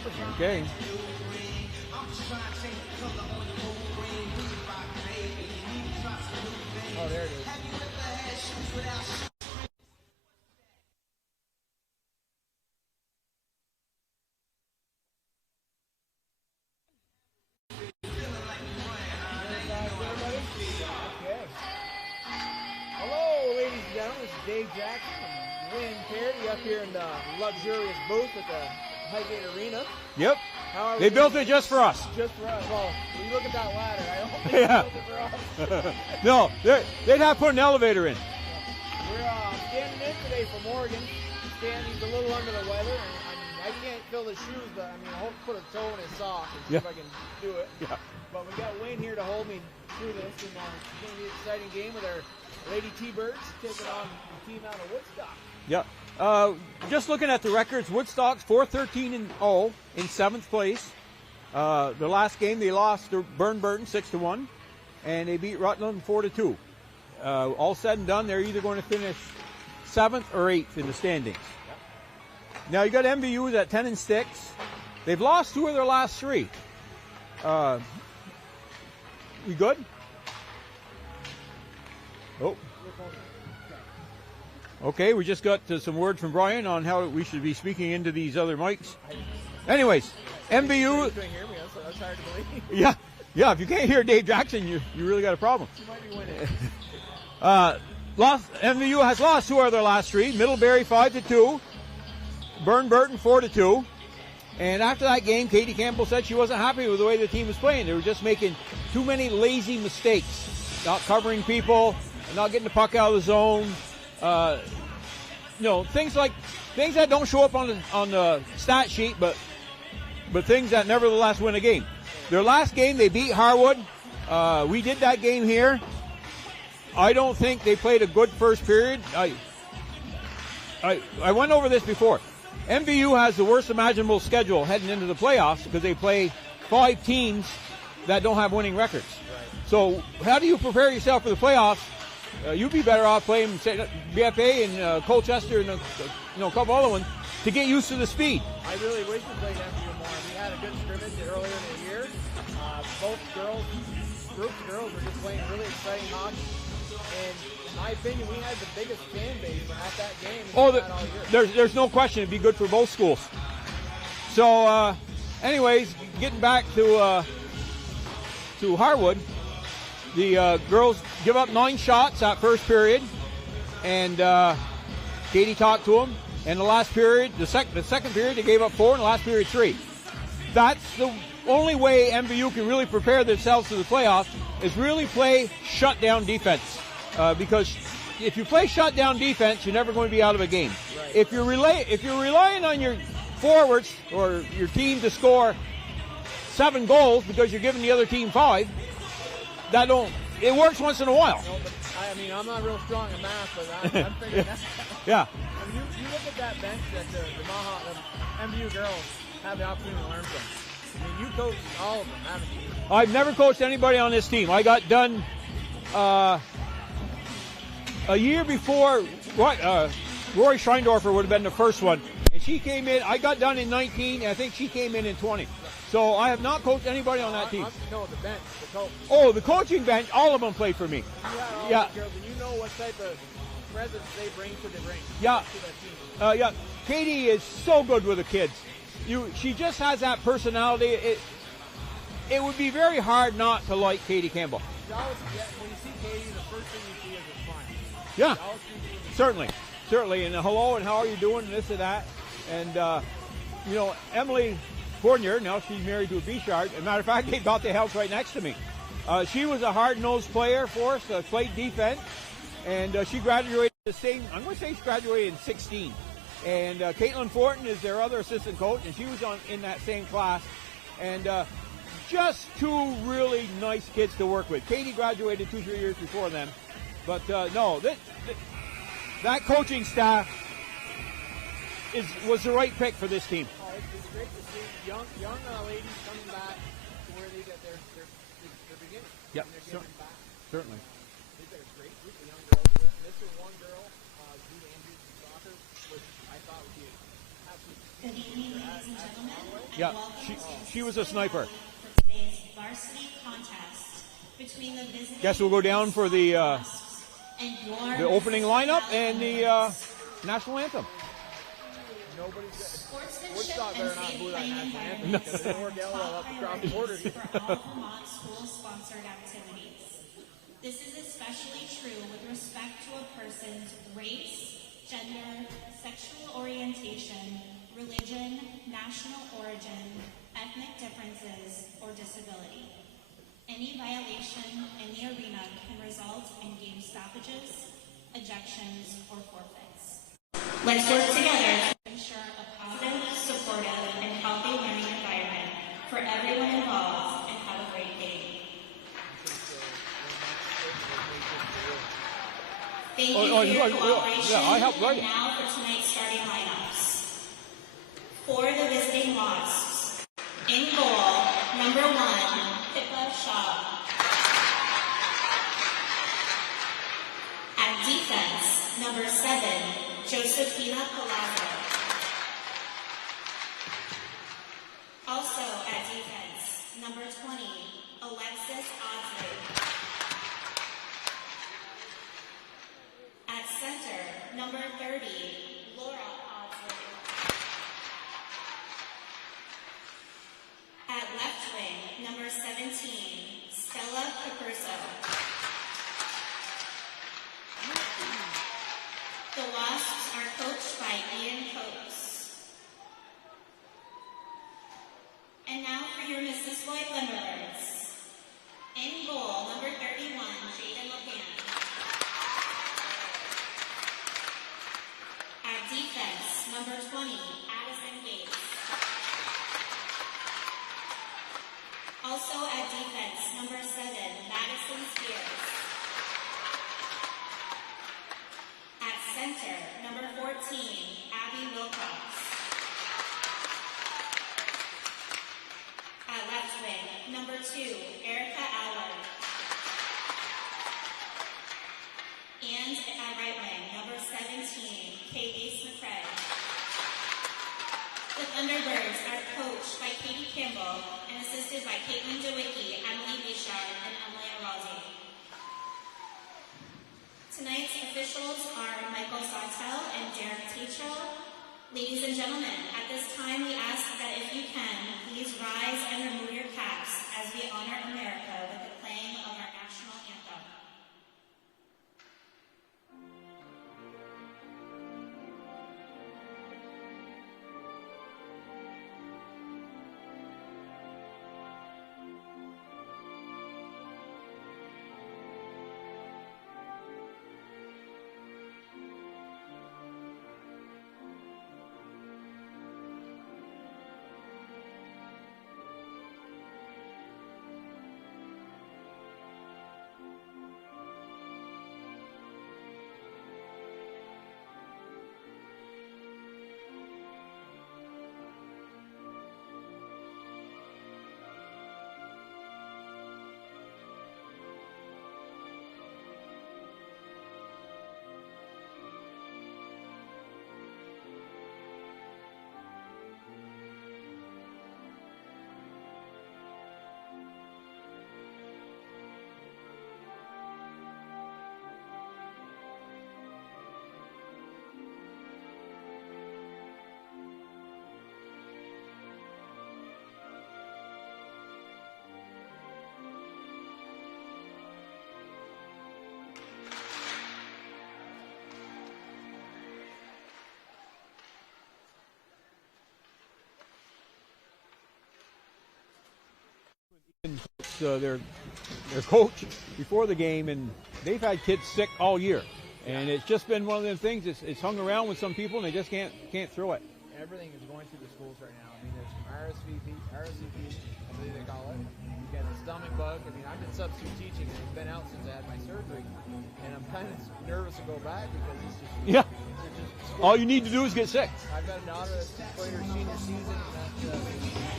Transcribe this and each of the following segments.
open here. Okay. Oh, there it is. Hello, ladies and gentlemen. This is Dave Jackson and Wayne Parody up here in the luxurious booth at the Highgate Arena. Yep. How are They we built doing? it just for us. Just for us. Well, when you look at that ladder, I don't think Yeah. they built it for us. No, they'd have to put an elevator in. We're standing in today from Oregon. He's a little under the weather. And I can't fill his shoes, but I mean, I hope to put a toe in his sock and see if I can do it. Yeah. But we got Wayne here to hold me through this, and it's going to be an exciting game with our Lady T-Birds taking on the team out of Woodstock. Yep. Just looking at the records, Woodstock's 4-13-0 in 7th place. The last game they lost to Burton 6-1, and they beat Rutland 4-2. All said and done, they're either going to finish 7th or 8th in the standings. Yep. Now you got MVU at 10-6. They've lost 2 of their last 3. We good? Oh. Okay, we just got some word from Brian on how we should be speaking into these other mics. Anyways, MVU. That's hard to believe. Yeah. If you can't hear Dave Jackson, you really got a problem. You might be winning. MVU has lost 2 of their last 3. Middlebury 5-2. Burton 4-2. And after that game, Katie Campbell said she wasn't happy with the way the team was playing. They were just making too many lazy mistakes, not covering people, not getting the puck out of the zone. Things that don't show up on the stat sheet, but things that nevertheless win a game. Their last game, they beat Harwood. We did that game here. I don't think they played a good first period. I went over this before. MVU has the worst imaginable schedule heading into the playoffs because they play 5 teams that don't have winning records. Right. So how do you prepare yourself for the playoffs? You'd be better off playing BFA and Colchester and a couple other ones to get used to the speed. I really wish we played MVU more. We had a good scrimmage earlier in the year. Both groups of girls were just playing really exciting hockey. And in my opinion, we had the biggest fan base at that game. All year. There's no question it'd be good for both schools. So, anyways, getting back to Harwood, the girls give up 9 shots that first period, and Katie talked to them. And the last period, the second period, they gave up 4, and the last period 3. That's the only way MVU can really prepare themselves for the playoffs is really play shutdown defense. Because if you play shutdown defense, you're never going to be out of a game. Right. If you're relying on your forwards or your team to score 7 goals because you're giving the other team 5, it works once in a while. No, but I'm not real strong in math, but I'm figuring that. Yeah. I mean, you look at that bench that the MVU girls have the opportunity to learn from. I mean, you coach all of them, haven't you? I've never coached anybody on this team. I got done a year before. Rory Scheindorfer would have been the first one, and she came in. I got done in 19, and I think she came in 20. So I have not coached anybody on that team. No, the bench, the coach. Oh, the coaching bench, all of them played for me. Yeah. Girls, and you know what type of presence they bring to the ring. Yeah. To that team. Katie is so good with the kids. She just has that personality. It would be very hard not to like Katie Campbell. When you see Katie, the first thing you see is a smile. Yeah, certainly. And hello, and how are you doing? And this and that. And Emily Fournier, now she's married to a Bichard. As a matter of fact, they got the house right next to me. She was a hard-nosed player for us, played defense, and she graduated I'm going to say she graduated in 16. And Caitlin Fortin is their other assistant coach, and she was in that same class. And just 2 really nice kids to work with. Katie graduated 2-3 years before them. But that coaching staff was the right pick for this team. It's great to see young ladies coming back to where they get their beginning. Yep, certainly. They've got a great group of young girls here. This is one girl, Julie Andrews from soccer, which I thought would be an absolute Good evening, ladies and gentlemen, and Yeah, welcome she was a sniper. for today's varsity contest between the visiting Guess we'll go down for the and your opening lineup and the national anthem. sportsmanship Woodstock and better not safe boo that playing national anthem. environments It's gonna work out all are up top across the border. priorities for all Vermont school-sponsored activities. This is especially true with respect to a person's race, gender, sexual orientation, religion, national origin, ethnic differences, or disability. Any violation in the arena can result in game stoppages, ejections, or forfeits. Let's work together to ensure a positive, supportive, and healthy learning environment for everyone involved, and have a great game. Thank you for your cooperation. Yeah, I helped write it. And now for tonight's starting lineups. For the visiting Wasps, in goal, number 1, Pippa Shaw. At defense, number 7, Josephina Palazzo. Also at defense, number 20, Alexis Osley. At center, number 30, Laura Osley. At left wing, number 17, Stella Capurso. The Wasps are coached by Ian Coates. And now for your Mrs. Lloyd Thunderbirds. In goal, number 31, Jaden LePan. At defense, number 20, Addison Gates. Also at defense, number 7, Madison Spears. At center, number 14, Abby Wilcox. At left wing, number 2, Erica Allard. And at right wing, number 17, Katie McCrae. The Thunderbirds are coached by Katie Campbell and assisted by Caitlin DeWicki, Emily Bishard, and Emily Arazi. Tonight's officials are Michael Sautel and Derek Teachow. Ladies and gentlemen, at this time we ask that if you can, please rise and remove your caps as we honor America with the playing of our national anthem. Their coach before the game, and they've had kids sick all year, and it's just been one of them things. It's hung around with some people, and they just can't throw it. Everything is going through the schools right now. I mean, there's some RSVP, I believe they call it. You got the stomach bug. I mean, I've been substitute teaching, and it's been out since I had my surgery, and I'm kind of nervous to go back because it's just All you need to do is get sick. I've got a daughter that's played her senior season at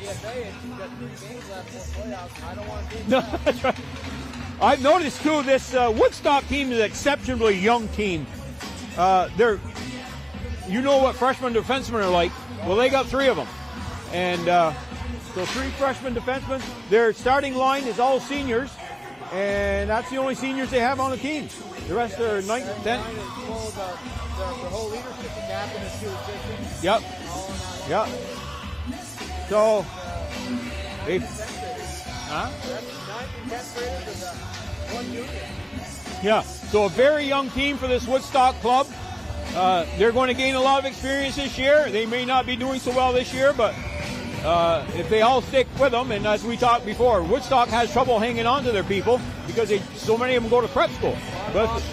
EFA, and she's got 3 games left for playoffs, and I don't want to do that. That's right. I've noticed too, this Woodstock team is an exceptionally young team. you know what freshman defensemen are like. Well, they got 3 of them. And so 3 freshman defensemen. Their starting line is all seniors. And that's the only seniors they have on the team. The rest are 9th and 10th. The whole leadership, the captain is 2 assistants. Yep. Yep. So, they... Huh? That's 9th and 10th graders with 1 junior. Yeah. So a very young team for this Woodstock club. They're going to gain a lot of experience this year. They may not be doing so well this year, but if they all stick with them, and as we talked before, Woodstock has trouble hanging on to their people because so many of them go to prep school. But,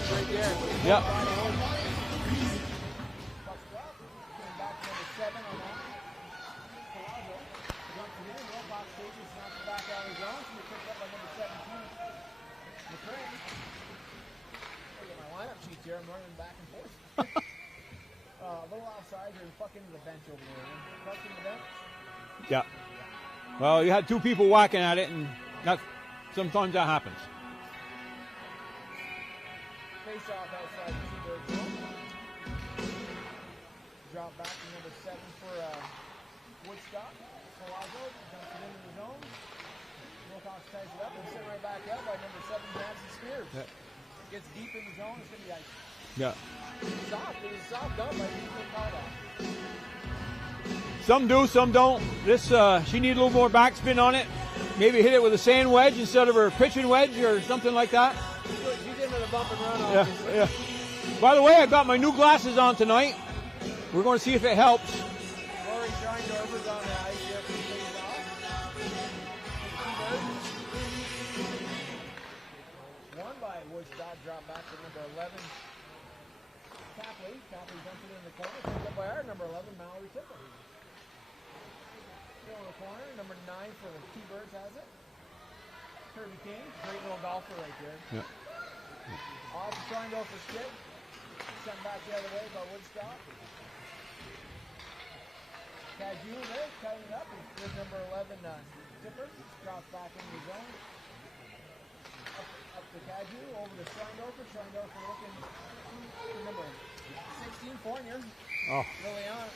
yeah. I'm running back and forth. A little outside, you're fucking the bench over there. Fucking the bench. Yeah. Well, you had 2 people whacking at it, and sometimes that happens. Face off outside the T-Bird zone. Drop back to number 7 for Woodstock. Palazzo dumps it into the zone. Wilcox ties it up and sent right back out by number 7, Madison Spears. Yeah. Gets deep in the zone, it's going to be ice. Yeah. Soft, it was soft up, but he didn't call that. Some do, some don't. This, she needs a little more backspin on it. Maybe hit it with a sand wedge instead of her pitching wedge or something like that. She did with a bump and run, obviously. Yeah. By the way, I got my new glasses on tonight. We're going to see if it helps. Rory Scheindorfer's on the ice here for the face off. Won by Woodstock, drop back to number 11. Capley dumps it in the corner, picked up by our number 11, Mallory Tipper. Still in the corner, number 9 for the T-Birds has it. Kirby King, great little golfer right there. Yeah. Off the Scheindorfer stick, sent back the other way by Woodstock. Caju there, cutting it up, and with number 11, Tipper, drops back into the zone. Up to Caju, over to Scheindorfer. Scheindorfer looking, remember, 16 Fournier. Oh. Liliana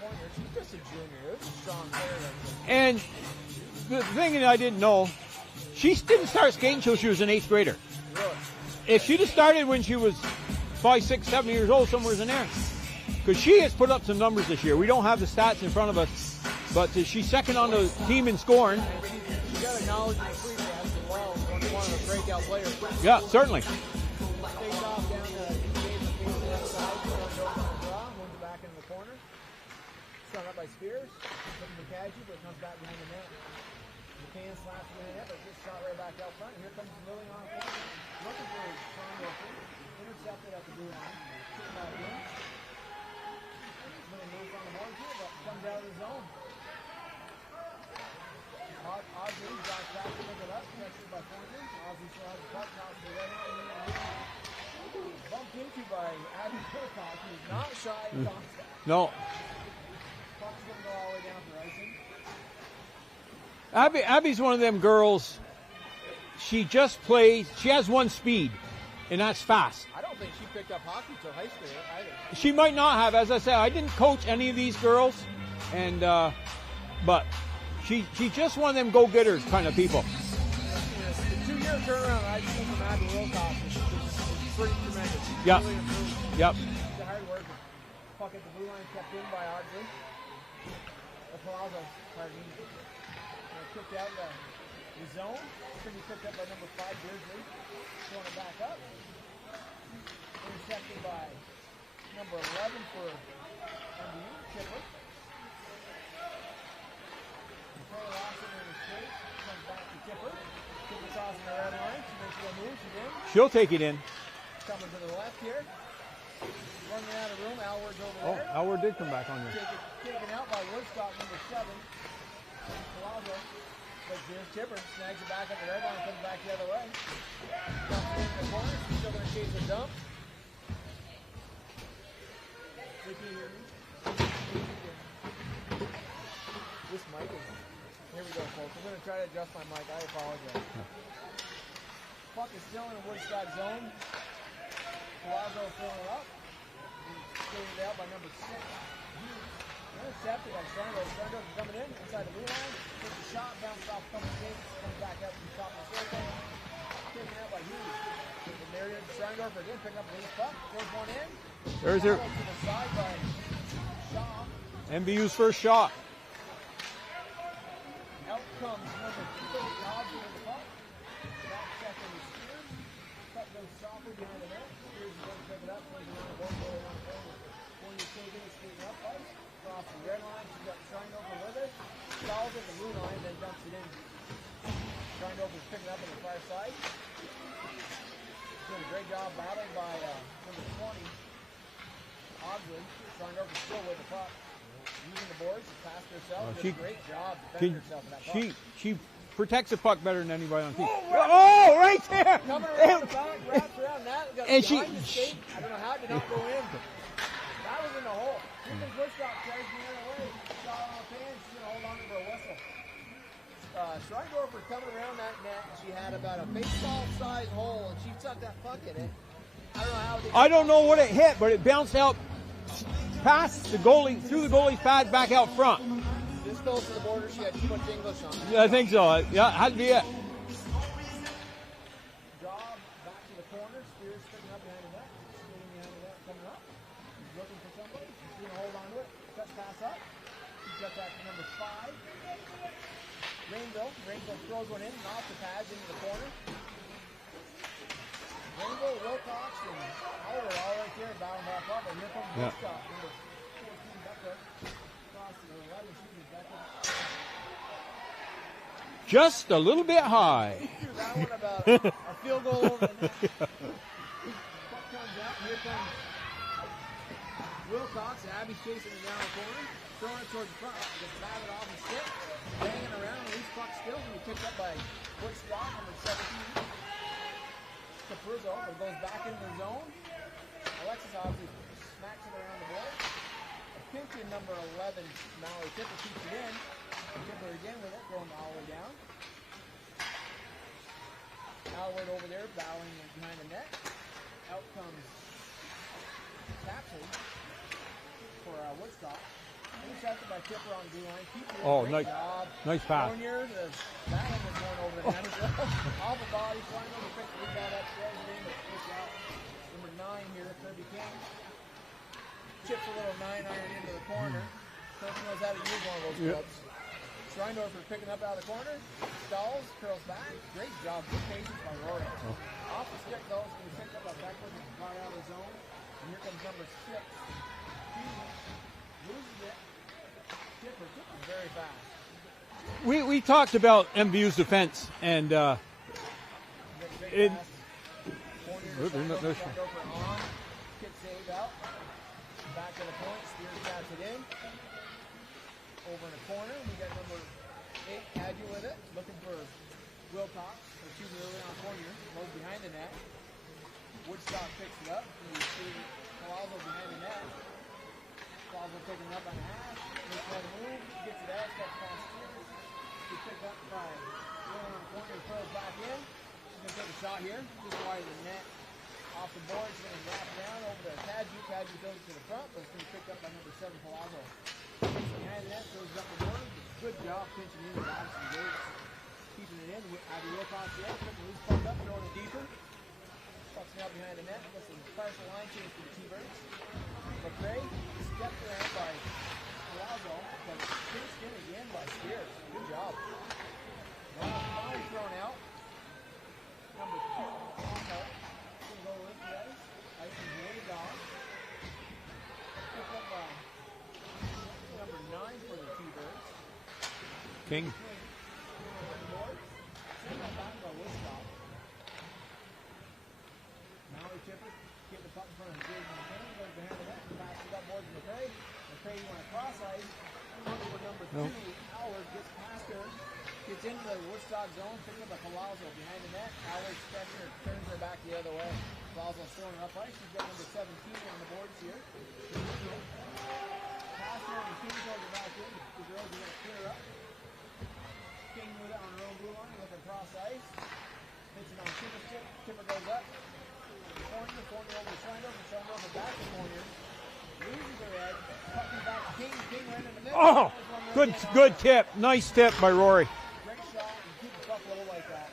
Fournier. She's just a junior. It's a strong player. And the thing that I didn't know, she didn't start skating until she was an 8th grader. Really? If she'd have started when she was 5, 6, 7 years old, somewhere in there. Because she has put up some numbers this year. We don't have the stats in front of us, but she's second on the team in scoring. And she got a knowledge of the free pass as well. One of the breakout players. Yeah, certainly. Face off down to the outside. Draw, moves back into the corner. Strung up by Spears. Looking for Caju, but it comes back behind the net. McCann slaps it in the net, but just shot right back out front. Here comes Lily on the corner. Looking for Scheindorfer. Intercepted at the blue line. Sitting back in. Little move on the board here, but comes out of the zone. Ozzy got back to pick it up, pressured by Fournier. Ozzy still has the puck, knocks the red out. Bumped into by Abby Wilcox, who's not shy of contact. No. Puck's going to go all the way down for icing. Abby's one of them girls. She just plays. She has one speed, and that's fast. I don't think she picked up hockey till high school either. She might not have. As I said, I didn't coach any of these girls, and but she's just one of them go-getters kind of people. The 2-year turnaround I've seen from Abby Wilcox is pretty tremendous. She's Yep. really improved. Yep. She's a hard worker. Puck at the blue line kept in by Audrey. Palazzo, pardon me. Kicked out the zone. It's going to be picked up by number 5, Beardsley. Throwing it back up. Intercepted by number 11 for MVU, Chipper. Taylor Lawson in the skate. Comes back to Chipper. Chipper crossing the red line. She makes a little move. She's in. She'll take it in. Coming to the left here. Running out of room. Alward's over there. Oh, Alward did come back on there. Taken out by Woodstock, number 7. Palazzo. But here's Chipper. Snags it back up the red line. Comes back the other way. Dumps it in the corner. She's still going to chase the dump. This mic is... Here we go, folks. I'm going to try to adjust my mic. I apologize. Puck is still in a Woodstock zone. Palazzo filling it up. skated out by number 6. Intercepted by Sandro. Sandro coming in inside the blue line. Takes a shot, bounces off a couple of skates, comes back up from the top of the circle. Taken out by Hughes. And there it is. Sandro again picking up the loose puck. Throws one in. There's her. To the side by Shaw. MVU's first shot. Out comes number 2, Dodge with the puck. Back second is Spears. Puck goes softly behind the net. Spears is going to pick it up. Plays around the board, goal around the corner. When you're taking it, skating up ice. Across the red line. She's got Shrinover with it. Stalls at the blue line, then dumps it in. Shrinover's picking up on the far side. Doing a great job battling by number 20. Ogden. Shrinover still with the puck. Using the boards to pass herself. Does a great job defending herself in that puck. She protects the puck better than anybody on the team. Oh, right there! Coming around the back, wraps around that. Got And behind the skate. I don't know how it did not go in. That was in the hole. Here comes Woodstock, tries the other way. Shot on the pan. She's going to hold on to for a whistle. Schreindorfer coming around that net. She had about a baseball-sized hole, and she stuck that puck in it. I don't know how. I don't know what it hit, but it bounced out past the goalie, through the goalie's pad, back out front. This goes to the border. She had too much English on it. Yeah, I think so. Yeah, had to be it. Job back to the corner. Spears sticking up behind the net. Skating behind the net, coming up. He's looking for somebody. He's going to hold on to it. Touch pass up. He's got that to number 5. Rainbow throws one in and off the pads into the corner. Rainbow, Wilcox, and Howard all right there, bowing back up. And here comes Woodstock, number 14, Becca. Across to the 11, she's Becca. Just a little bit high. Threw that one about a field goal over the net. Puck comes out, here comes Wilcox. Abby's chasing it down the corner, throwing it towards the front. Gets batted off and stick, banging around. Loose puck still, and he picked up by Woodstock, number 17. Caprizzo, it goes back into the zone. Alexis obviously smacks it around the board. A pinch in number 11, Mallory Tipper keeps it in. Tipper again with it, going all the way down. Howard over there, battling behind the net. Out comes Captain for Woodstock. Intercepted by Tipper on the blue line. Nice, job. Nice pass. Junior, that one was going over the net as well. Off the body, flying over, pick the rebound up, throws it in, but push out. Number 9 here, Kirby King. Chips a little 9-iron into the corner. Kirby knows how to use one of those clubs. Schreindorfer picking up out of the corner. Stalls, curls back. Great job. Good patience by Rory. Off the stick though, it's going to be picked up by Beckwood and caught out of the zone. And here comes number 6. Loses it. Tipper very fast. We talked about MVU's defense, and No Kick save out. Back to the point. Spears taps it in. Over in the corner. We got number 8, Caddy with it. Looking for Wilcox. Excuse me, early on corner. Goes behind the net. Woodstock picks it up. And you see Palazzo behind the net. Palazzo picking it up on the half. Makes one move. Gets it out. Steps past Spears. He picked up by going on the corner. Throws back in. He's going to take a shot here. Just wide of the net. Off the board, it's going to wrap down over to Kadju. Kadju goes to the front, but it's going to be picked up by number 7, Palazzo. Behind the net, throws up the board. Good job pinching in with Addison Gates. Keeping it in. Abby Wilcox there, picking the loose puck up, throwing it deeper. Puck's now behind the net. Gets a partial line change for the T-Birds. McRae stepped around by Palazzo, but pinched in again by Spears. Good job. Finally thrown out. Number 2, Palazzo. Go with the ice. Ice is way down. Picked up by number 9 for the T-Birds. King. Send that back by Woodstock. Mallory Tipper get the puck in front of Jason McCain. Goes behind the net. Passes it up boards to McCrae. McCrae went across ice. Number 2, Howard gets past her. Gets into the Woodstock zone, picks up a Palazzo behind the net. Howard stretches her, turns her back the other way. Palazzo throwing up ice. She's got number 17 on the boards here. Pass her, and King goes back in. The girls are going to clear up. King with it on her own blue line, looking across ice. Hits it on Tipper's Tipper goes up. Corner over to Schreindorfer. Schreindorfer back to corner. loses her edge, cutting back King right in the middle. Oh, good tip. Nice tip by Rory. Great shot, and keep the puck low like that.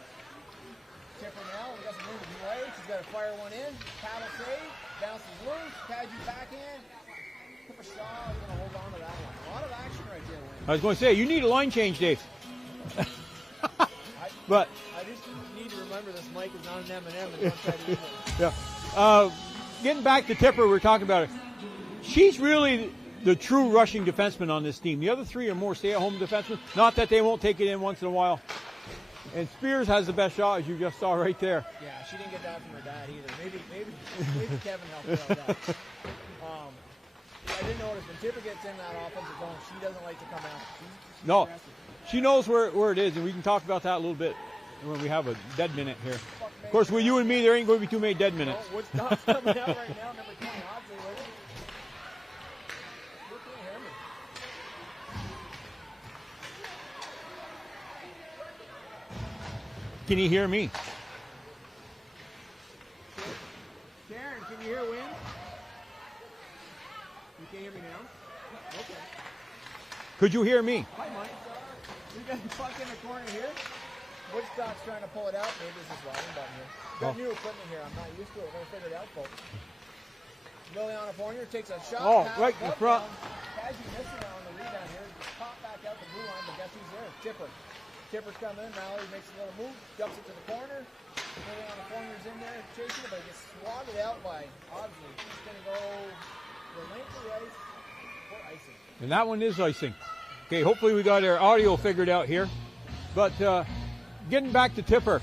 Tipper now, we got some moving away. She's got to fire one in. Paddle save, bounces loose, Kaji back in. Tipper Shaw is going to hold on to that one. A lot of action right there, Wayne. I was going to say, you need a line change, Dave. But I just need to remember this mic is not an M&M and not try to use it. yeah. Getting back to Tipper, we were talking about it. She's really the true rushing defenseman on this team. The other three are more stay-at-home defensemen. Not that they won't take it in once in a while. And Spears has the best shot, as you just saw right there. Yeah, she didn't get that from her dad either. Maybe Kevin helped her out that. I did notice when Tipper gets in that offensive zone, she doesn't like to come out. She's No, aggressive. she knows where it is, and we can talk about that a little bit when we have a dead minute here. Of course, with you and me, there ain't going to be too many dead minutes. No, Woodstock's coming out right now, number 20, Hodgley with it. You can't hear me. Can you hear me? Karen, can you hear Win? You can't hear me now? Okay. Could you hear me? Hi, Mike. We got the puck in the corner here. Woodstock's trying to pull it out. Maybe this is volume button here. Got new equipment here. I'm not used to it. We're going to figure it out, folks. Liliana Fournier takes a shot. Oh, right in front. Kaji missing on the rebound here. Just pop back out the blue line, but guess who's there? Tipper. Tipper's coming in. Mallory makes a little move. Dumps it to the corner. Liliana Fournier's in there chasing it, but it gets swatted out by Odsley. He's going to go the length of the ice for icing. And that one is icing. Okay, hopefully we got our audio figured out here. But getting back to Tipper,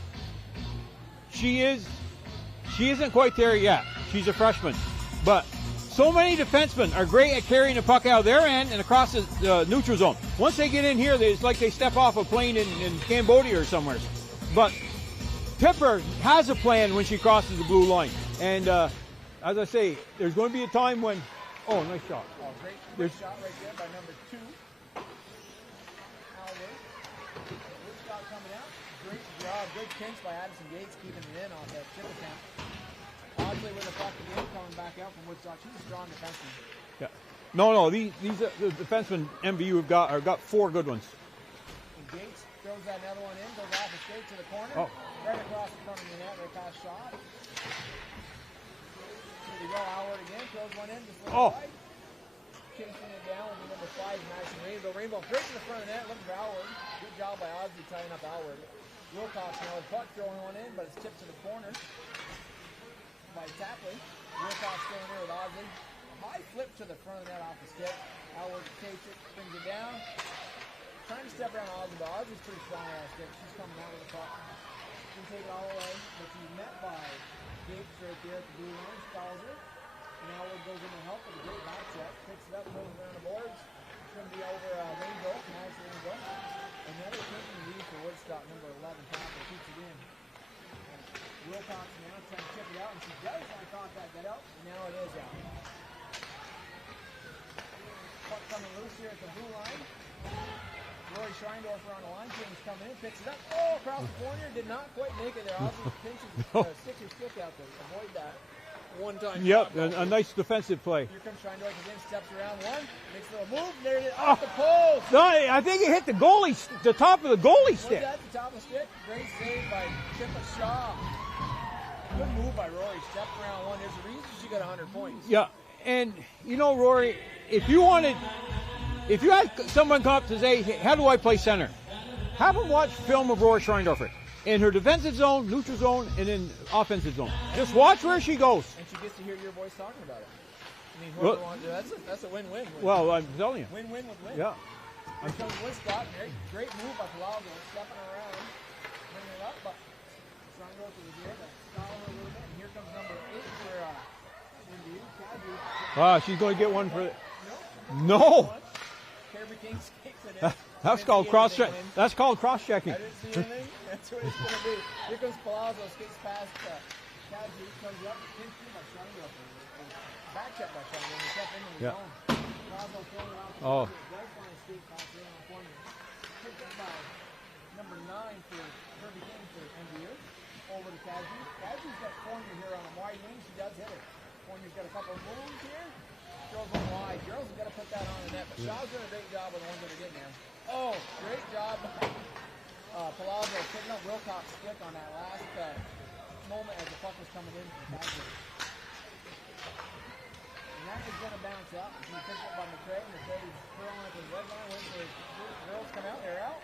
she isn't quite there yet. She's a freshman. But so many defensemen are great at carrying the puck out of their end and across the neutral zone. Once they get in here, it's like they step off a plane in Cambodia or somewhere. But Tipper has a plan when she crosses the blue line. And as I say, there's going to be a time when... Oh, nice shot. Oh, great shot right there by number 2. Woodstock coming out. Great job. Good pinch by Addison Gates keeping it in off that Tipper count. Odsley with the puck again coming back out from Woodstock. She's a strong defenseman. Yeah. No. These the defensemen MVU have got 4 good ones. And Gates throws that another one in. Goes off the skate to the corner. Oh. Right across the front of the net. Right past shot. Here we go. Howard again. Throws one in. Just wide. Chasing it down with number 5, Madison Rainbow. Rainbow straight to the front of the net, looking for Howard. Good job by Ozzy tying up Howard. Wilcox now with puck throwing one in, but it's tipped to the corner by Tapley. Wilcox still in there with Ozzy. High flip to the front of the net off the stick. Howard takes it, brings it down. Trying to step around Ozzy, but Ozzy's pretty strong on the stick. She's coming out with the puck. She can take it all the way, but she's met by Gates right there at the blue line. She follows her. And Howard goes in to help with a great back check. Picks it up, goes around the boards. It's going to be over Rainbow, nice Rainbow. Another taking lead for Woodstock, number 11, Tapper, keeps it in. Wilcox now trying to chip it out, and she does want to contact that out, and now it is out. Puck coming loose here at the blue line. Rory Schreindorfer on the line, James coming in, picks it up. Oh, across the corner, did not quite make it there. Ozzy pinches, sticks her stick out there, avoid that. One time. Yep, a nice defensive play. Here comes Schreindorfer again, steps around one, makes a little move, there it is, off the post. No, I think it hit the top of the goalie stick. Was that the top of the stick? Great save by Tipper Shaw. Good move by Rory, stepped around one. There's a reason she got 100 points. Yeah, and you know, Rory, if you had someone come up to say, hey, how do I play center? Have them watch film of Rory Schreindorfer. In her defensive zone, neutral zone, and in offensive zone. Just watch where she goes. And she gets to hear your voice talking about it. I mean, whoever wants to, that's a win-win. Well, I'm telling you. Win-win with win. Yeah. Here comes Woodstock. Great move by Palazzo, stepping around, bringing it up, but Schreindorfer was there to stall her a little bit. And here comes number 8 for MVU, Kaji. She's going to get one for it. No. Kirby King skates it in. That's called cross-checking. That's called cross-checking. I didn't see anything. That's what it's going to be. Here comes Palazzo, skates past Kaji, comes up, pinched by Schreindorfer. Back check by Schreindorfer. Step into the zone. Palazzo throwing it off. Oh. Does find a skate past there on the corner. Picked up by number 9 for Kirby King for MVU. Over to Kaji. Kaji's got Fournier here on a wide wing. She does hit it. Fournier's got a couple of moves here. throws one wide. Girls have got to put that on the net. But Shaw's doing a great job with the ones that are getting there. Oh, great job. Palazzo picking up Wilcox's stick on that last moment as the puck was coming in from the and that is going to bounce up. He picks up by McCray. McCray is throwing at the red line, waiting for the girls to come out. They're out.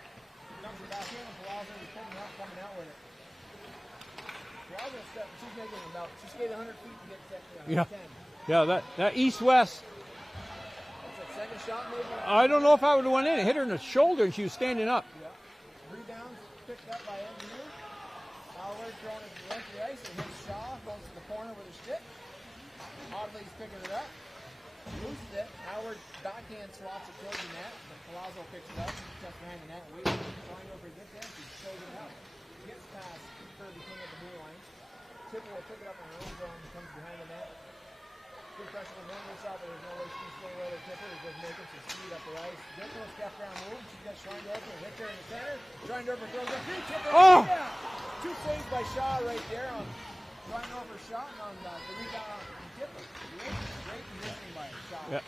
Dumps it back in, and Palazzo is picking up, coming out with it. Palazzo, she's making about, she skated 100 feet to get to 110. Yeah, that east-west. That's a second shot, maybe. I don't know if I would have went in. It hit her in the shoulder, and she was standing up. Yeah. Rebounds picked up by MVU. Howard throwing it to the left of the ice. It hits Shaw, goes to the corner with a stick. Oddly's picking it up. Loses it. Howard backhand swaps it towards the net, but Palazzo picks it up. Just behind the net. Waiting for it to get there. She shows it out. Gets past Kirby King at the blue line. Tipper will pick it up in her own zone. Comes behind the net. Good pressure on one shot, but there's no way she's still away. Tipper is just making some speed up the ice. Good little step down move. She's got Schreindorfer. Hit there in the center. Schreindorfer throws it. Tipper. Oh! Yeah. Two saves by Shaw right there on Schreindorfer's shot and on the rebound on Tipper. Great positioning by Shaw. Yeah.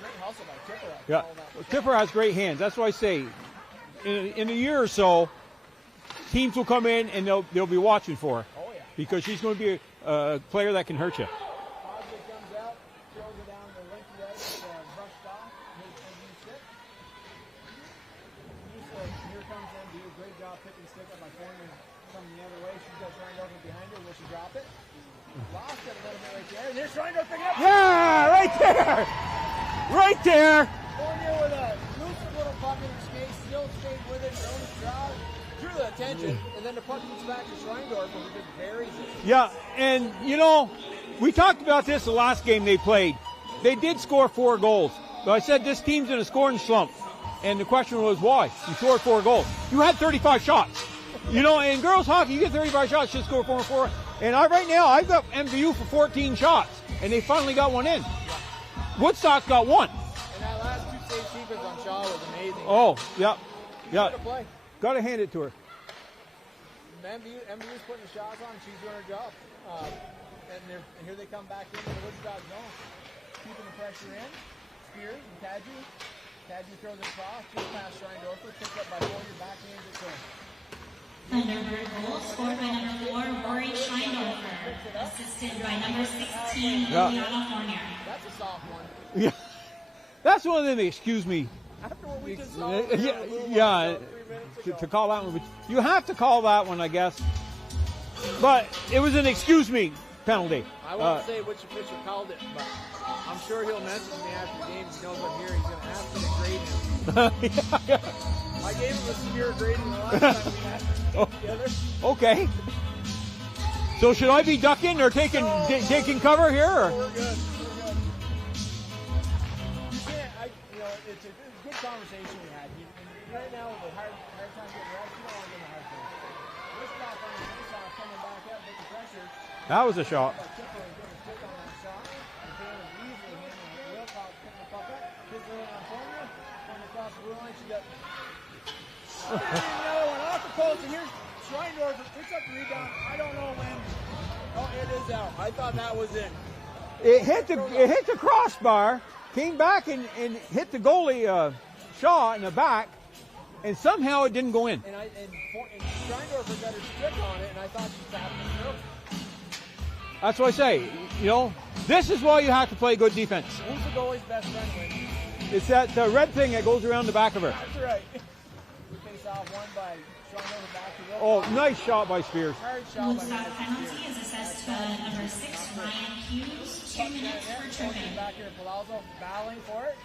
Great hustle by Tipper. Yeah. Well, Tipper has great hands. That's why I say, in a year or so, teams will come in and they'll be watching for her. Oh yeah. Because she's going to be a player that can hurt you. Crosby comes out, throws it down the length of the ice, brushed off, hits MVU stick. Here comes MVU. Great job picking the stick up by Foreman coming the other way. She's got Schreindorfer behind her. Will she drop it? Lost it a little bit right there. And here's Schreindorfer picking up. Yeah, right there. Right there. Fournier with a elusive little puck in her skate, still stayed with it, her own stride, drew the attention, and then the puck comes back to Schreindorfer who just buries it. Yeah, and we talked about this the last game they played. They did score 4 goals. But I said this team's in a scoring slump. And the question was why? You scored 4 goals. You had 35 shots. In girls hockey, you get 35 shots, just score 4 and 4. And right now, I've got MVU for 14 shots. And they finally got one in. Woodstock's got 1. And that last 2 save sequence on Shaw was amazing. Oh, yeah. Yeah. Play. Got to hand it to her. MVU's putting the shots on, and she's doing her job. And here they come back into the Woodstock zone. Keeping the pressure in. Spears and Tadji. Tadji throws it across, just past Schreindorfer, picked up by Fournier, backhands it to Thunderbird goal scored by number 4, Rory Schreindorfer, assisted by number 16, Liliana Fournier. That's a soft one. Yeah. That's one of them, excuse me. After what we just saw, to call that one. But you have to call that one, I guess. But it was an excuse me penalty. I won't say which official called it, but I'm sure he'll message me after the game. He knows I'm here. He's going to ask me to grade him. I gave him a severe grading the last time we had together. Okay. So should I be ducking or taking cover here? Or? We're good. You can't. It's a good conversation we had. Right now, with a hard time getting rest, you don't want to get a hard time. This block on the face-off coming back up with the pressure. That was a shot. Tipper is getting a stick on that shot. And Dan is easily handling it. Wilcox picking the puck up. Hits it in on Fournier. Going across the blue line. She got another one off the post. And here's Schreindorfer. Picks up the rebound. I don't know when. Oh, it is out. I thought that was in. It hit the crossbar, came back and hit the goalie Shaw in the back, and somehow it didn't go in. And Schreindorfer got her stick on it, and I thought she tapped it through. That's what I say. This is why you have to play good defense. Who's the goalie's best friend wins? It's that red thing that goes around the back of her. That's right. We face off one by Schreindorfer back to Wilcox. Oh, nice shot by Spears. Hard shot by Woodstock penalty is assessed to number 6, Ryan Hughes, 2 minutes for tripping. Back here, Palazzo battling for it.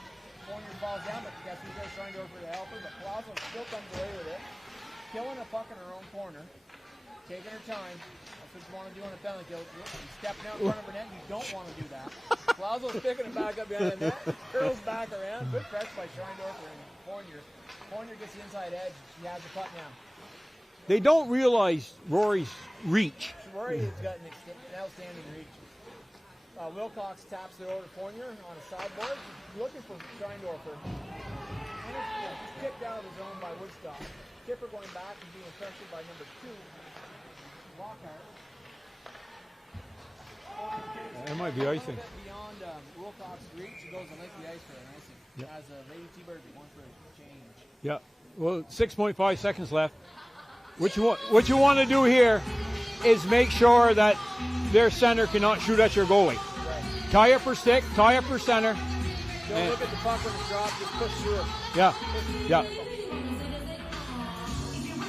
Fournier falls down, but guess who's trying to go for the helper? But Palazzo still comes away with it. Killing a puck in her own corner. Taking her time. That's what you want to do on a penalty kill. Stepping out in front of her net, you don't want to do that. Palazzo's picking it back up behind the net. Curls back around. Good press by Schreindorfer and Fournier. Fournier gets the inside edge. She has the puck now. They don't realize Rory's reach. Rory has got an outstanding reach. Wilcox taps it over to Fournier on a sideboard. Looking for Schreindorfer. And it's kicked out of the zone by Woodstock. Tipper going back and being pressured by number 2, Lockhart. It might be icing. Beyond Wilcox Reach, it goes to Lake the Ice for an icing. Yep. As a Lady T-Bird, one for a change. Yeah. Well, 6.5 seconds left. What you want to do here is make sure that their center cannot shoot at your goalie. Right. Tie up her stick, tie up her center. Don't look at the puck when it's dropped, just push through it. Yeah. Yeah.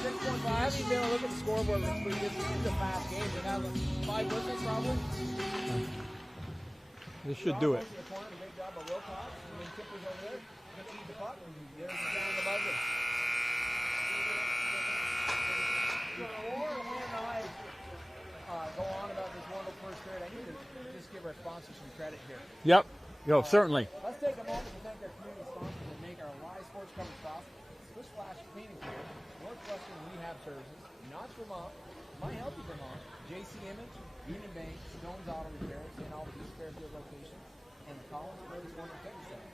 6.5. I haven't even been able to look at the scoreboard. It's a fast game. They have 5 whistles probably. This should do it. The corner, a great job by Wilcox. And then Kipper's over there. Going to eat the puck. And there's the down the buzzer. So Laura and I go on about this wonderful first period. I need to just give our sponsors some credit here. Yep. Yo, certainly. Let's take a moment to thank our community sponsors that make our live sports coverage possible. Swiss Flash Cleaning Care, Northwestern Rehab Services, Knott's Vermont, My Healthy Vermont, JC Image, Union Bank, Stone's Auto Repair, St. Albans Fairfield location, and the Collins Brothers Wonder Fitness Center.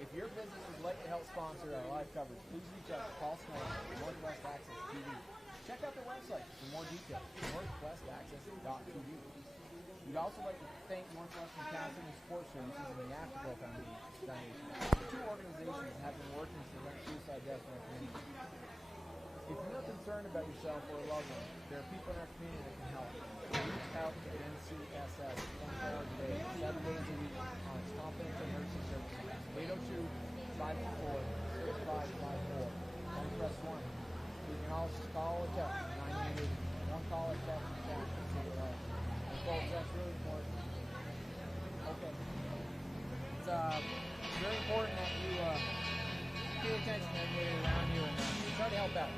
If your business would like to help sponsor our live coverage, please reach out to Paul Snow at Northwest Access TV. Check out their website for more details, northwestaccess.tv. We'd also like to thank Northwestern Counseling and Support Services and the Afterglow Foundation. The two organizations have been working to prevent suicide deaths in our community. If you're concerned about yourself or a loved one, there are people in our community that can help. Reach out to NCSS 24 hours a day, 7 days a week on its confidential nursing services. 802-524-6554. One press 1. You can also call or text 988. One call or text and chat and see what else. And folks, that's really important. Okay. It's very important that you pay attention to everybody around you and try to help out.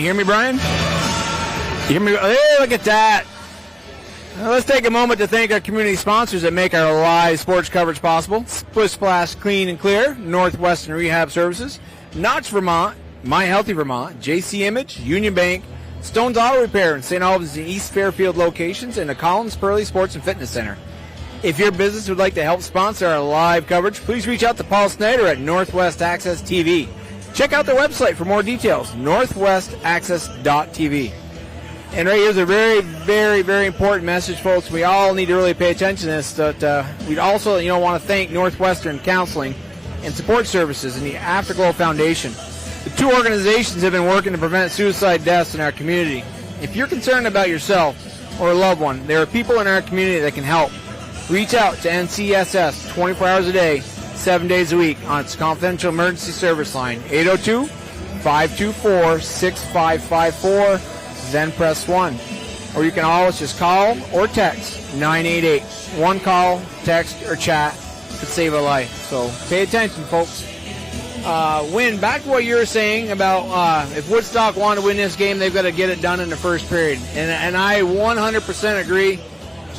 You hear me, Brian? You hear me? Hey, look at that. Now, let's take a moment to thank our community sponsors that make our live sports coverage possible. Splish Splash Clean and Clear, Northwestern Rehab Services, Notch Vermont, My Healthy Vermont, JC Image, Union Bank, Stone's Auto Repair in St. Albans and East Fairfield locations, and the Collins Pearly Sports and Fitness Center. If your business would like to help sponsor our live coverage, please reach out to Paul Snyder at Northwest Access TV. Check out their website for more details, northwestaccess.tv. And right here's a very, very, very important message, folks. We all need to really pay attention to this. That we'd also, want to thank Northwestern Counseling and Support Services and the Afterglow Foundation. The two organizations have been working to prevent suicide deaths in our community. If you're concerned about yourself or a loved one, there are people in our community that can help. Reach out to NCSS 24 hours a day, 7 days a week on its confidential emergency service line, 802-524-6554. Then press 1. Or you can always just call or text 988. One call, text, or chat could save a life. So pay attention, folks. Win, back to what you were saying about if Woodstock wanted to win this game, they've got to get it done in the first period. And I 100% agree,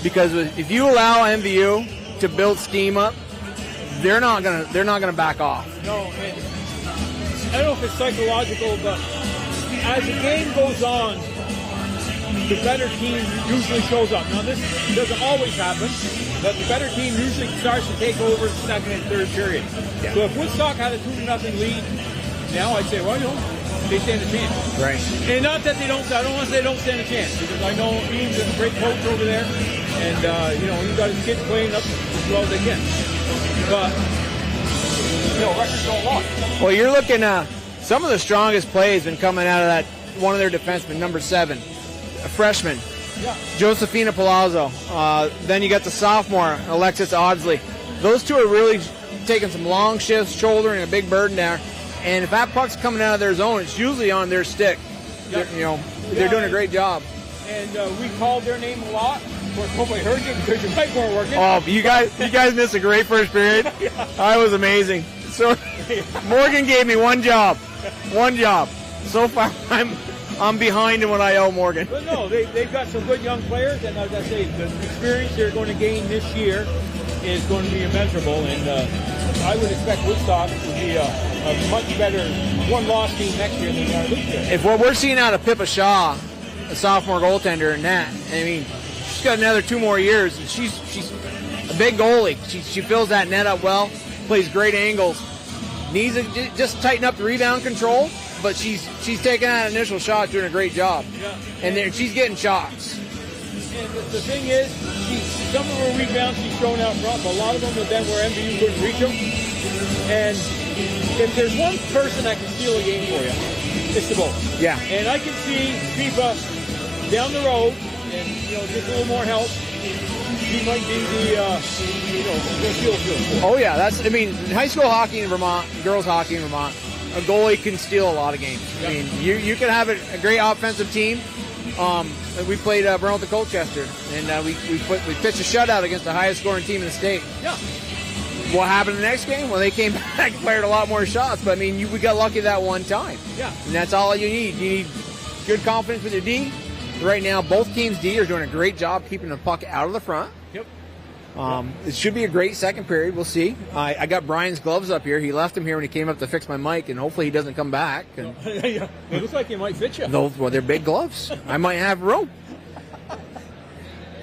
because if you allow MVU to build steam up, they're not gonna back off. No, I don't know if it's psychological, but as the game goes on, the better team usually shows up. Now, this doesn't always happen, but the better team usually starts to take over the second and third period. Yeah. So if Woodstock had a 2-0 lead, now I'd say, well, they stand a chance. Right. And not that they don't, I don't want to say they don't stand a chance, because I know Ian's a great coach over there, and, he's got his kids playing up as well as they can. But, records don't lie. Well, you're looking at some of the strongest plays been coming out of that one of their defensemen, number 7. A freshman, Josephina Palazzo. Then you got the sophomore, Alexis Audsley. Those two are really taking some long shifts, shouldering a big burden there. And if that puck's coming out of their zone, it's usually on their stick. Yep. They're doing a great job. And we called their name a lot. Hopefully heard you because your mic weren't working. Oh, you guys missed a great first period. I was amazing. So Morgan gave me one job. So far, I'm behind in what I owe Morgan. But no, they've got some good young players, and as I say, the experience they're going to gain this year is going to be immeasurable, and I would expect Woodstock to be a much better one-loss team next year than they are this year. If what we're seeing out of Pippa Shaw, a sophomore goaltender, in that, she's got another 2 more years, and she's a big goalie. She fills that net up well, plays great angles, needs to just tighten up the rebound control. But she's taking that initial shot, doing a great job. Yeah. And she's getting shots. And the thing is, some of her rebounds she's thrown out front, but a lot of them have been where MVU couldn't reach them. And if there's one person that can steal a game for you, it's the goalie. Yeah. And I can see Pipa down the road, and just a little more help. He might be the steal. Oh yeah, high school hockey in Vermont, girls hockey in Vermont. A goalie can steal a lot of games. Yep. You can have a great offensive team. We played Burlington Colchester, and we pitched a shutout against the highest scoring team in the state. Yeah. What happened the next game? Well, they came back and fired a lot more shots, but we got lucky that one time. Yeah. And that's all you need. You need good confidence with your D. Right now, both teams' D are doing a great job keeping the puck out of the front. Yep. It should be a great second period. We'll see. I got Brian's gloves up here. He left them here when he came up to fix my mic, and hopefully he doesn't come back. And it looks like he might fit you. Well, they're big gloves. I might have room.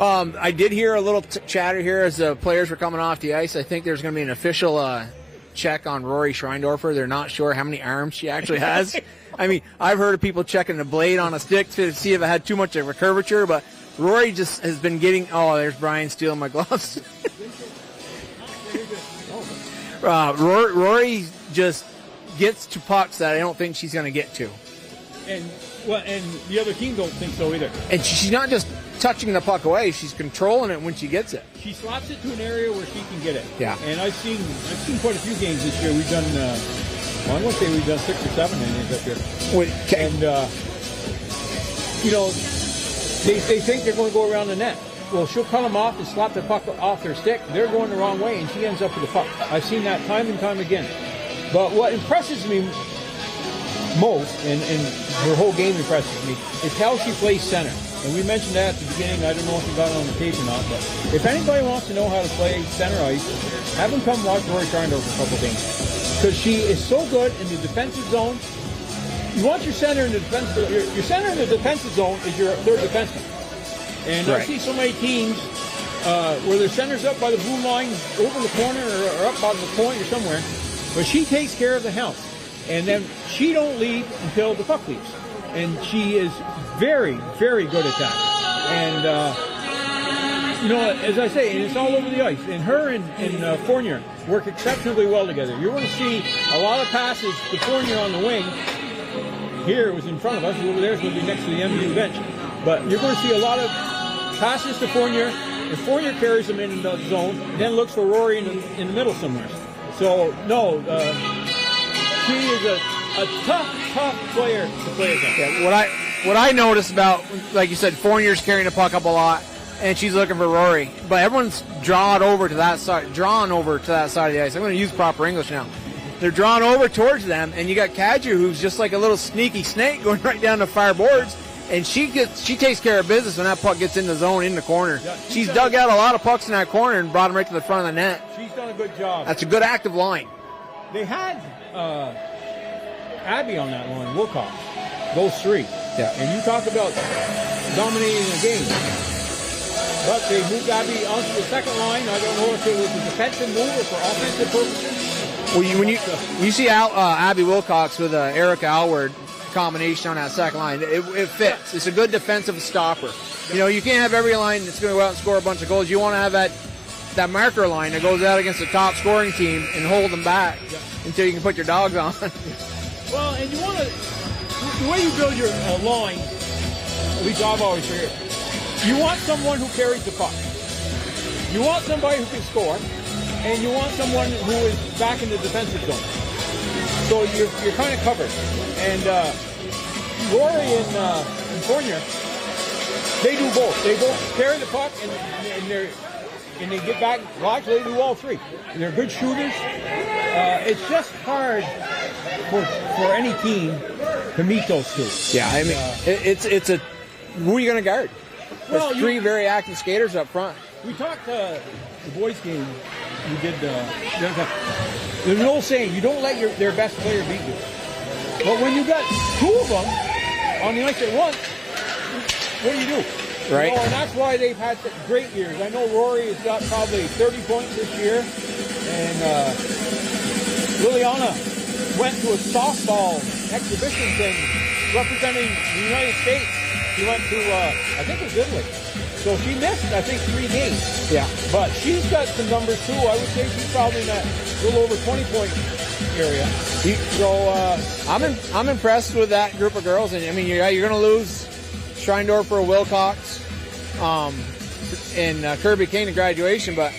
I did hear a little chatter here as the players were coming off the ice. I think there's going to be an official check on Rory Schreindorfer. They're not sure how many arms she actually has. I've heard of people checking the blade on a stick to see if it had too much of a curvature, but Rory just has been getting... Oh, there's Brian stealing my gloves. Rory just gets to pucks that I don't think she's going to get to. And the other team don't think so either. And she's not just touching the puck away; she's controlling it when she gets it. She slaps it to an area where she can get it. Yeah. And I've seen quite a few games this year. We've done. I want to say we've done 6 or 7 innings up here. And they think they're going to go around the net. Well, she'll cut them off and slap the puck off their stick. They're going the wrong way, and she ends up with the puck. I've seen that time and time again. But what impresses me most, and her whole game impresses me, is how she plays center. And we mentioned that at the beginning. I don't know if you got it on the tape or not, but if anybody wants to know how to play center ice, have them come watch Rory Sharndorf for a couple games. Because she is so good in the defensive zone. You want your center in the defensive, your center in the defensive zone is your third defenseman. And I see so many teams where their center's up by the blue line, over the corner, or up on the point or somewhere, but she takes care of the helm. And then she don't leave until the puck leaves. And she is very, very good at that. And, you know, as I say, and it's all over the ice. And her and Fournier work exceptionally well together. You're going to see a lot of passes to Fournier on the wing. Here it was in front of us. Over there it's going to be next to the MVU bench. But you're going to see a lot of passes to Fournier. And Fournier carries them in the zone, and then looks for Rory in the middle somewhere. So, no, she is a tough player to play against. Yeah, what I noticed about, like you said, Fournier's carrying the puck up a lot, and she's looking for Rory. But everyone's drawn over to that side of the ice. I'm going to use proper English now. They're drawn over towards them, and you got Kadju, who's just like a little sneaky snake going right down the far boards, and she takes care of business when that puck gets in the zone, in the corner. Yeah, she's dug out a lot of pucks in that corner and brought them right to the front of the net. She's done a good job. That's a good active line. They had Abby on that line, Wilcox, those three. Yeah. And you talk about dominating the game. But they moved Abby onto the second line. I don't know if it was a defensive move or for offensive purposes. Well, when you see Abby Wilcox with Erica Alward combination on that second line, it fits. It's a good defensive stopper. You know, you can't have every line that's going to go out and score a bunch of goals. You want to have that marker line that goes out against the top scoring team and hold them back until you can put your dogs on. Well, and you want to, the way you build your line, at least I've always heard, you want someone who carries the puck. You want somebody who can score, and you want someone who is back in the defensive zone. So you're kind of covered. And Rory and Fournier, they do both. They both carry the puck and they get back. Well, actually, they do all three. They're good shooters. It's just hard for any team to meet those two. Yeah, I mean, it's a who are you going to guard? Well, there's three very active skaters up front. We talked the boys game. We did. There's an old saying: you don't let their best player beat you. But when you got two of them on the ice at once, what do you do? Right. You know, and that's why they've had such great years. I know Rory has got probably 30 points this year, and Liliana went to a softball exhibition thing representing the United States. She went to, I think it was Italy. So she missed, I think, 3 games. Yeah. But she's got some numbers, too. I would say she's probably in that little over 20-point area. I'm impressed with that group of girls. And, I mean, you're going to lose Schreindorf or Wilcox and Kirby Kane at graduation, but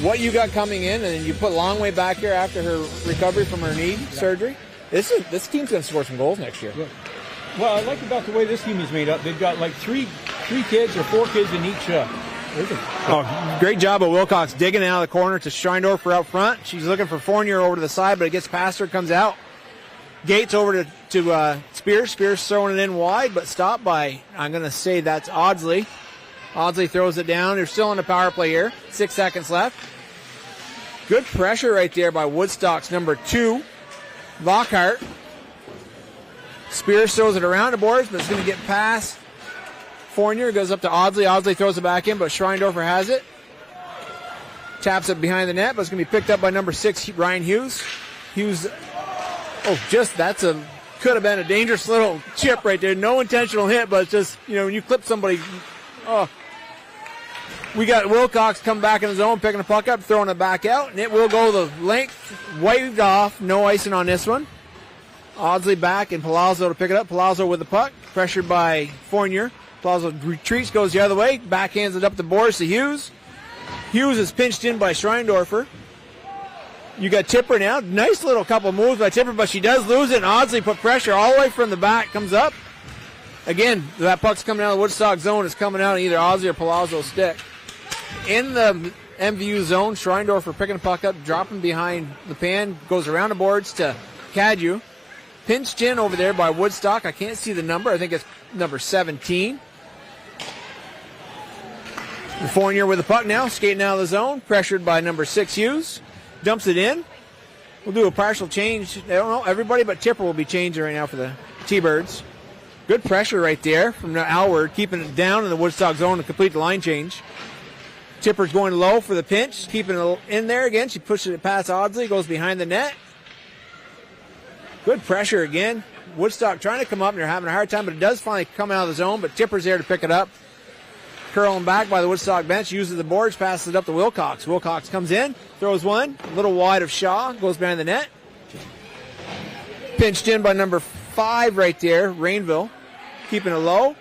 what you got coming in, and then you put Longway back here after her recovery from her knee surgery, this team's going to score some goals next year. Yeah. Well, I like about the way this team is made up. They've got like three kids or 4 kids in each. Great job of Wilcox digging out of the corner to Schreindorfer out front. She's looking for Fournier over to the side, but it gets past her, comes out. Gates over to Spears. Spears throwing it in wide, but stopped by, I'm going to say that's Audsley. Audsley throws it down. They're still on the power play here. 6 seconds left. Good pressure right there by Woodstock's number 2, Lockhart. Spears throws it around the boards, but it's going to get past Fournier. Goes up to Audsley. Audsley throws it back in, but Schreindorfer has it. Taps it behind the net, but it's going to be picked up by number 6, Ryan Hughes. Hughes, could have been a dangerous little chip right there. No intentional hit, but it's just, when you clip somebody, we got Wilcox come back in the zone, picking the puck up, throwing it back out, and it will go the length, waved off. No icing on this one. Audsley back, and Palazzo to pick it up. Palazzo with the puck, pressured by Fournier. Palazzo retreats, goes the other way, backhands it up the boards to Hughes. Hughes is pinched in by Schreindorfer. You got Tipper now. Nice little couple moves by Tipper, but she does lose it, and Audsley put pressure all the way from the back, comes up. Again, that puck's coming out of the Woodstock zone. It's coming out of either Audsley or Palazzo's stick. In the MVU zone, Schreindorfer picking the puck up, dropping behind the pan, goes around the boards to Kadju. pinched in over there by Woodstock. I can't see the number. I think it's number 17. Fournier with the puck now, skating out of the zone, pressured by number 6 Hughes. Dumps it in. We'll do a partial change. I don't know, everybody but Tipper will be changing right now for the T-Birds. Good pressure right there from Alward, keeping it down in the Woodstock zone to complete the line change. Tipper's going low for the pinch, keeping it in there again. She pushes it past Audsley, goes behind the net. Good pressure again. Woodstock trying to come up, and they're having a hard time, but it does finally come out of the zone, but Tipper's there to pick it up. Curling back by the Woodstock bench, uses the boards, passes it up to Wilcox. Wilcox comes in, throws one, a little wide of Shaw, goes behind the net. Pinched in by number 5 right there, Rainville, keeping it low.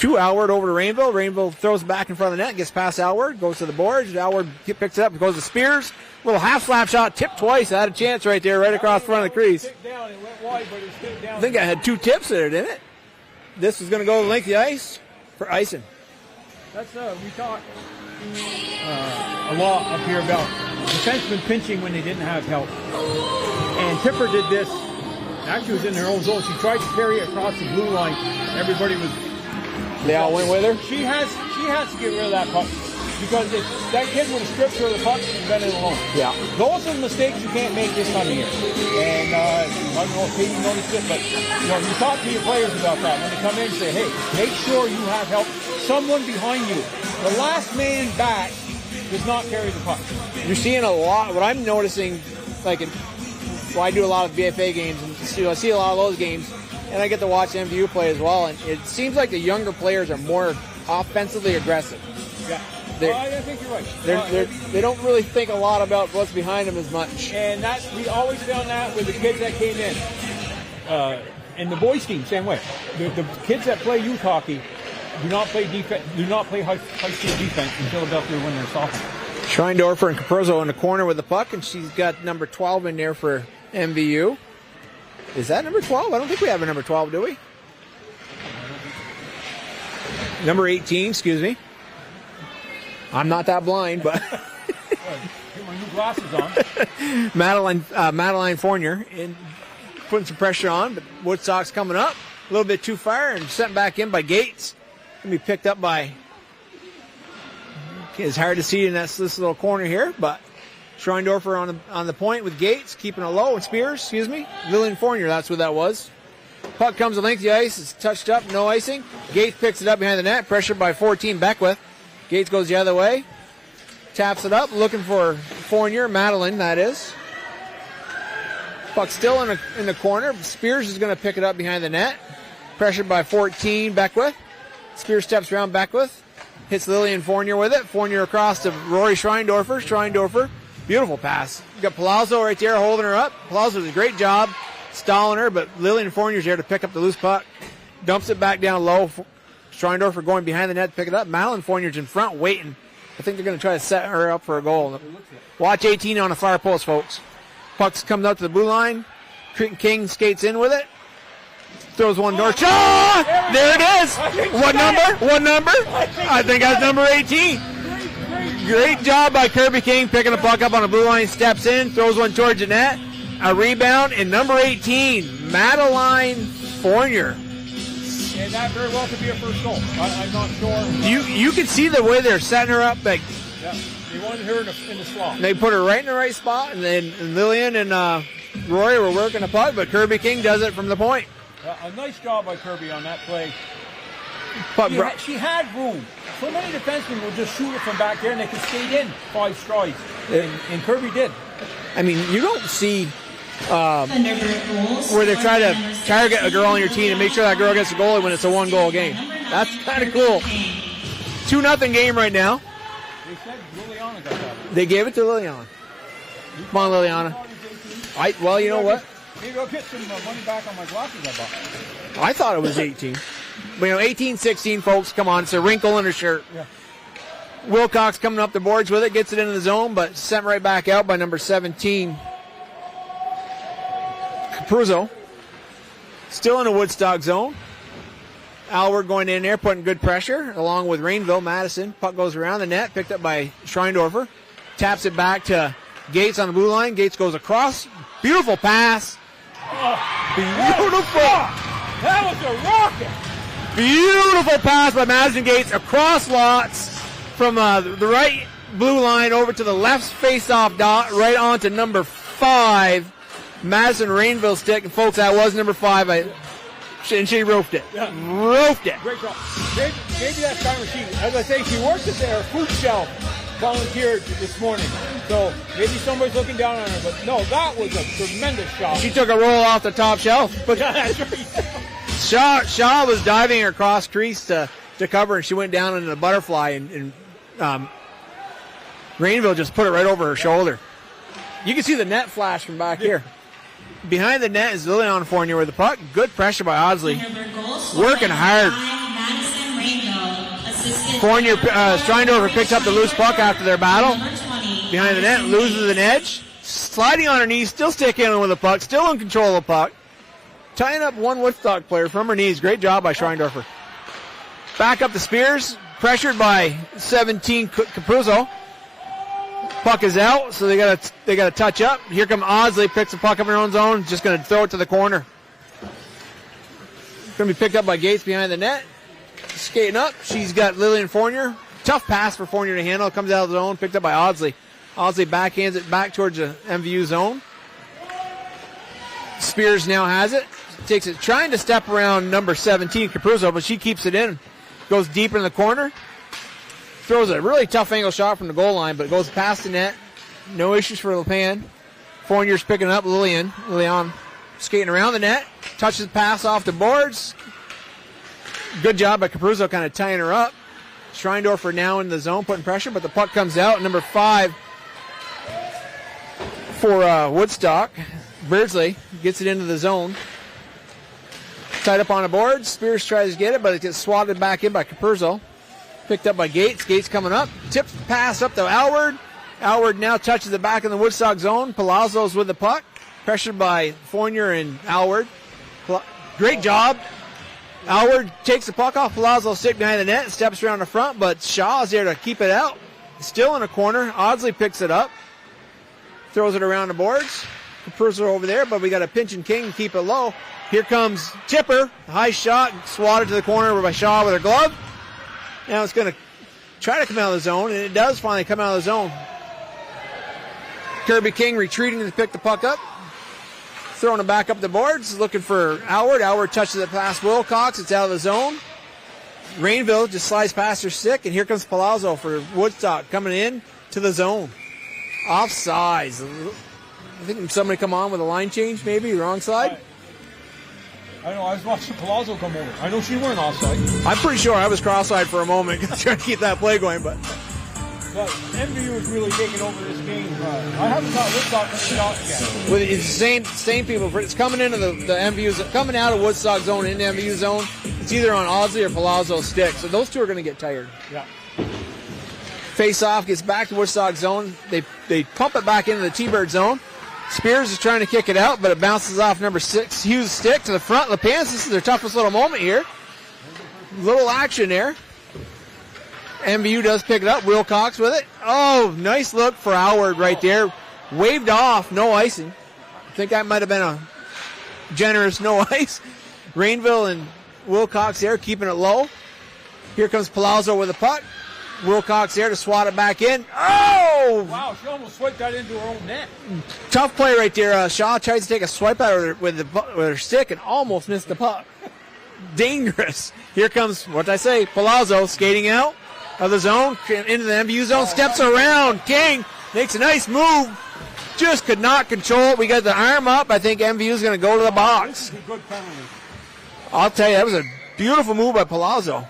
To Alward over to Rainville. Rainville throws it back in front of the net, gets past Alward, goes to the boards. Alward picks it up, goes to Spears. Little half slap shot, tipped twice. I had a chance right there, right across front of the crease. I think I had 2 tips there, didn't it? This is going to go to length of the ice for icing. That's we talked a lot up here about defensemen pinching when they didn't have help. And Tipper did this. Actually, was in their own zone. She tried to carry it across the blue line. Everybody was. They all went with her. She has to get rid of that puck because if that kid would have stripped her of the puck, she'd been in alone. Yeah. Those are the mistakes you can't make this time of year. And I don't know if Katie noticed it, but you talk to your players about that when they come in and say, hey, make sure you have help. Someone behind you. The last man back does not carry the puck. You're seeing a lot. What I'm noticing, I do a lot of BFA games, and I see a lot of those games, and I get to watch MVU play as well, and it seems like the younger players are more offensively aggressive. Yeah. I think you're right. They don't really think a lot about what's behind them as much. And we always found that with the kids that came in. And the boys team, same way. The kids that play youth hockey do not play defense. Do not play high school defense in Philadelphia when they're sophomores. Schreindorfer and Capurzo in the corner with the puck, and she's got number 12 in there for MVU. Is that number 12? I don't think we have a number 12, do we? Number 18, excuse me. I'm not that blind, but get my new glasses on. Madeline Fournier putting some pressure on, but Woodstock's coming up a little bit too far and sent back in by Gates. Gonna be picked up by. It's hard to see in this little corner here, but Schreindorfer on the point with Gates, keeping it low, and Spears, excuse me. Lillian Fournier, that's what that was. Puck comes to length of the ice, it's touched up, no icing. Gates picks it up behind the net, pressured by 14 Beckwith. Gates goes the other way, taps it up, looking for Fournier, Madeline, that is. Puck still in the corner. Spears is going to pick it up behind the net, pressured by 14 Beckwith. Spears steps around Beckwith, hits Lillian Fournier with it. Fournier across to Rory Schreindorfer. Schreindorfer, beautiful pass. You got Palazzo right there holding her up. Palazzo does a great job stalling her, but Lillian Fournier's there to pick up the loose puck. Dumps it back down low. Schreindorfer going behind the net to pick it up. Madeline Fournier's in front waiting. I think they're going to try to set her up for a goal. Watch 18 on the far post, folks. Puck's coming up to the blue line. King skates in with it. Throws one door. Shot! There it is. What number? I think that's number 18. Great job by Kirby King picking the puck up on the blue line. Steps in, throws one towards the net. A rebound, and number 18, Madeline Fournier. And that very well could be a first goal. I'm not sure. You can see the way they're setting her up. Yeah, they wanted her in the slot. They put her right in the right spot, and then Lillian and Rory were working the puck, but Kirby King does it from the point. A nice job by Kirby on that play. She had room. So many defensemen will just shoot it from back there, and they can skate in 5 strides. And Kirby did. I mean, you don't see where they try to target a girl on your team and make sure that girl gets a goal when it's a 1-goal game. That's kind of cool. 2-0 game right now. They said Liliana got that. They gave it to Liliana. Come on, Liliana. Well, you know what? Maybe I'll get some money back on my glasses I bought. I thought it was 18. But, 18, 16, folks. Come on. It's a wrinkle in her shirt. Yeah. Wilcox coming up the boards with it. Gets it into the zone, but sent right back out by number 17. Capurzo. Still in the Woodstock zone. Alward going in there, putting good pressure, along with Rainville. Madison. Puck goes around the net, picked up by Schreindorfer. Taps it back to Gates on the blue line. Gates goes across, Beautiful pass. Beautiful. That was a rocket. Beautiful pass by Madison Gates across lots from the right blue line over to the left face-off dot, right on to number 5, Madison Rainville stick. And folks, that was number 5. And she roofed it. Yeah. Roofed it. Great job. Maybe that time she, as I say, she worked at their food shelf, volunteered this morning. So maybe somebody's looking down on her, but no, that was a tremendous shot. She took a roll off the top shelf. But Yeah, that's right. Shaw was diving across crease to cover, and she went down into the butterfly, and Rainville just put it right over her shoulder. You can see the net flash from back here. Behind the net is Lillian Fournier with the puck. Good pressure by Audsley. Working hard. Fournier, Streindorfer picks up the loose puck after their battle. Behind the net, loses an edge. Sliding on her knees, still sticking with the puck, still in control of the puck. Tying up one Woodstock player from her knees. Great job by Streindorfer. Back up to Spears. Pressured by 17 Capuzzo. Puck is out, so they got to touch up. Here come Audsley, picks the puck up in her own zone, just going to throw it to the corner. Going to be picked up by Gates behind the net. Skating up, she's got Lillian Fournier. Tough pass for Fournier to handle. Comes out of the zone, picked up by Audsley. Audsley backhands it back towards the MVU zone. Spears now has it. Takes it, trying to step around number 17, Capuzzo, but she keeps it in. Goes deep in the corner. Throws a really tough angle shot from the goal line, but it goes past the net. No issues for LePan. Fournier's picking up Lillian skating around the net. Touches the pass off the boards. Good job by Capuzzo kind of tying her up. Streindorfer now in the zone putting pressure, but the puck comes out. Number 5 for Woodstock. Beardsley gets it into the zone. Tied up on the board. Spears tries to get it, but it gets swatted back in by Capuzzo. Picked up by Gates. Gates coming up. Tips the pass up to Alward. Alward now touches the back in the Woodstock zone. Palazzo's with the puck. Pressured by Fournier and Alward. Great job. Alward takes the puck off Palazzo's stick behind the net and steps around the front, but Shaw's there to keep it out. Still in a corner. Audsley picks it up. Throws it around the boards. Capuzzo over there, but we got a pinch and king to keep it low. Here comes Tipper. High shot. Swatted to the corner by Shaw with her glove. Now it's going to try to come out of the zone, and it does finally come out of the zone. Kirby King retreating to pick the puck up. Throwing it back up the boards, looking for Howard. Howard touches it past Wilcox. It's out of the zone. Rainville just slides past her stick, and here comes Palazzo for Woodstock coming in to the zone. Offsides. I think somebody come on with a line change, maybe, wrong side. I know, I was watching Palazzo come over. I know she weren't offside. I'm pretty sure I was cross-eyed for a moment trying to keep that play going, but MVU is really taking over this game. I haven't thought Woodstock was shot yet. With the same people, it's coming into the MVU, coming out of Woodstock zone into MVU zone. It's either on Audsley or Palazzo's stick, so those two are going to get tired. Yeah. Face-off gets back to Woodstock zone. They pump it back into the T-Bird zone. Spears is trying to kick it out, but it bounces off number 6, Hughes' stick to the front. LePans, this is their toughest little moment here. Little action there. MVU does pick it up. Wilcox with it. Oh, nice look for Howard right there. Waved off, no icing. I think that might have been a generous no ice. Rainville and Wilcox there keeping it low. Here comes Palazzo with the puck. Wilcox there to swat it back in. Oh! Wow, she almost swiped that into her own net. Tough play right there. Shaw tries to take a swipe out of her with her stick and almost missed the puck. Dangerous. Here comes, what did I say, Palazzo skating out of the zone, into the MVU zone, steps around. King makes a nice move. Just could not control it. We got the arm up. I think MVU is going to go to the box. This is a good penalty. I'll tell you, that was a beautiful move by Palazzo.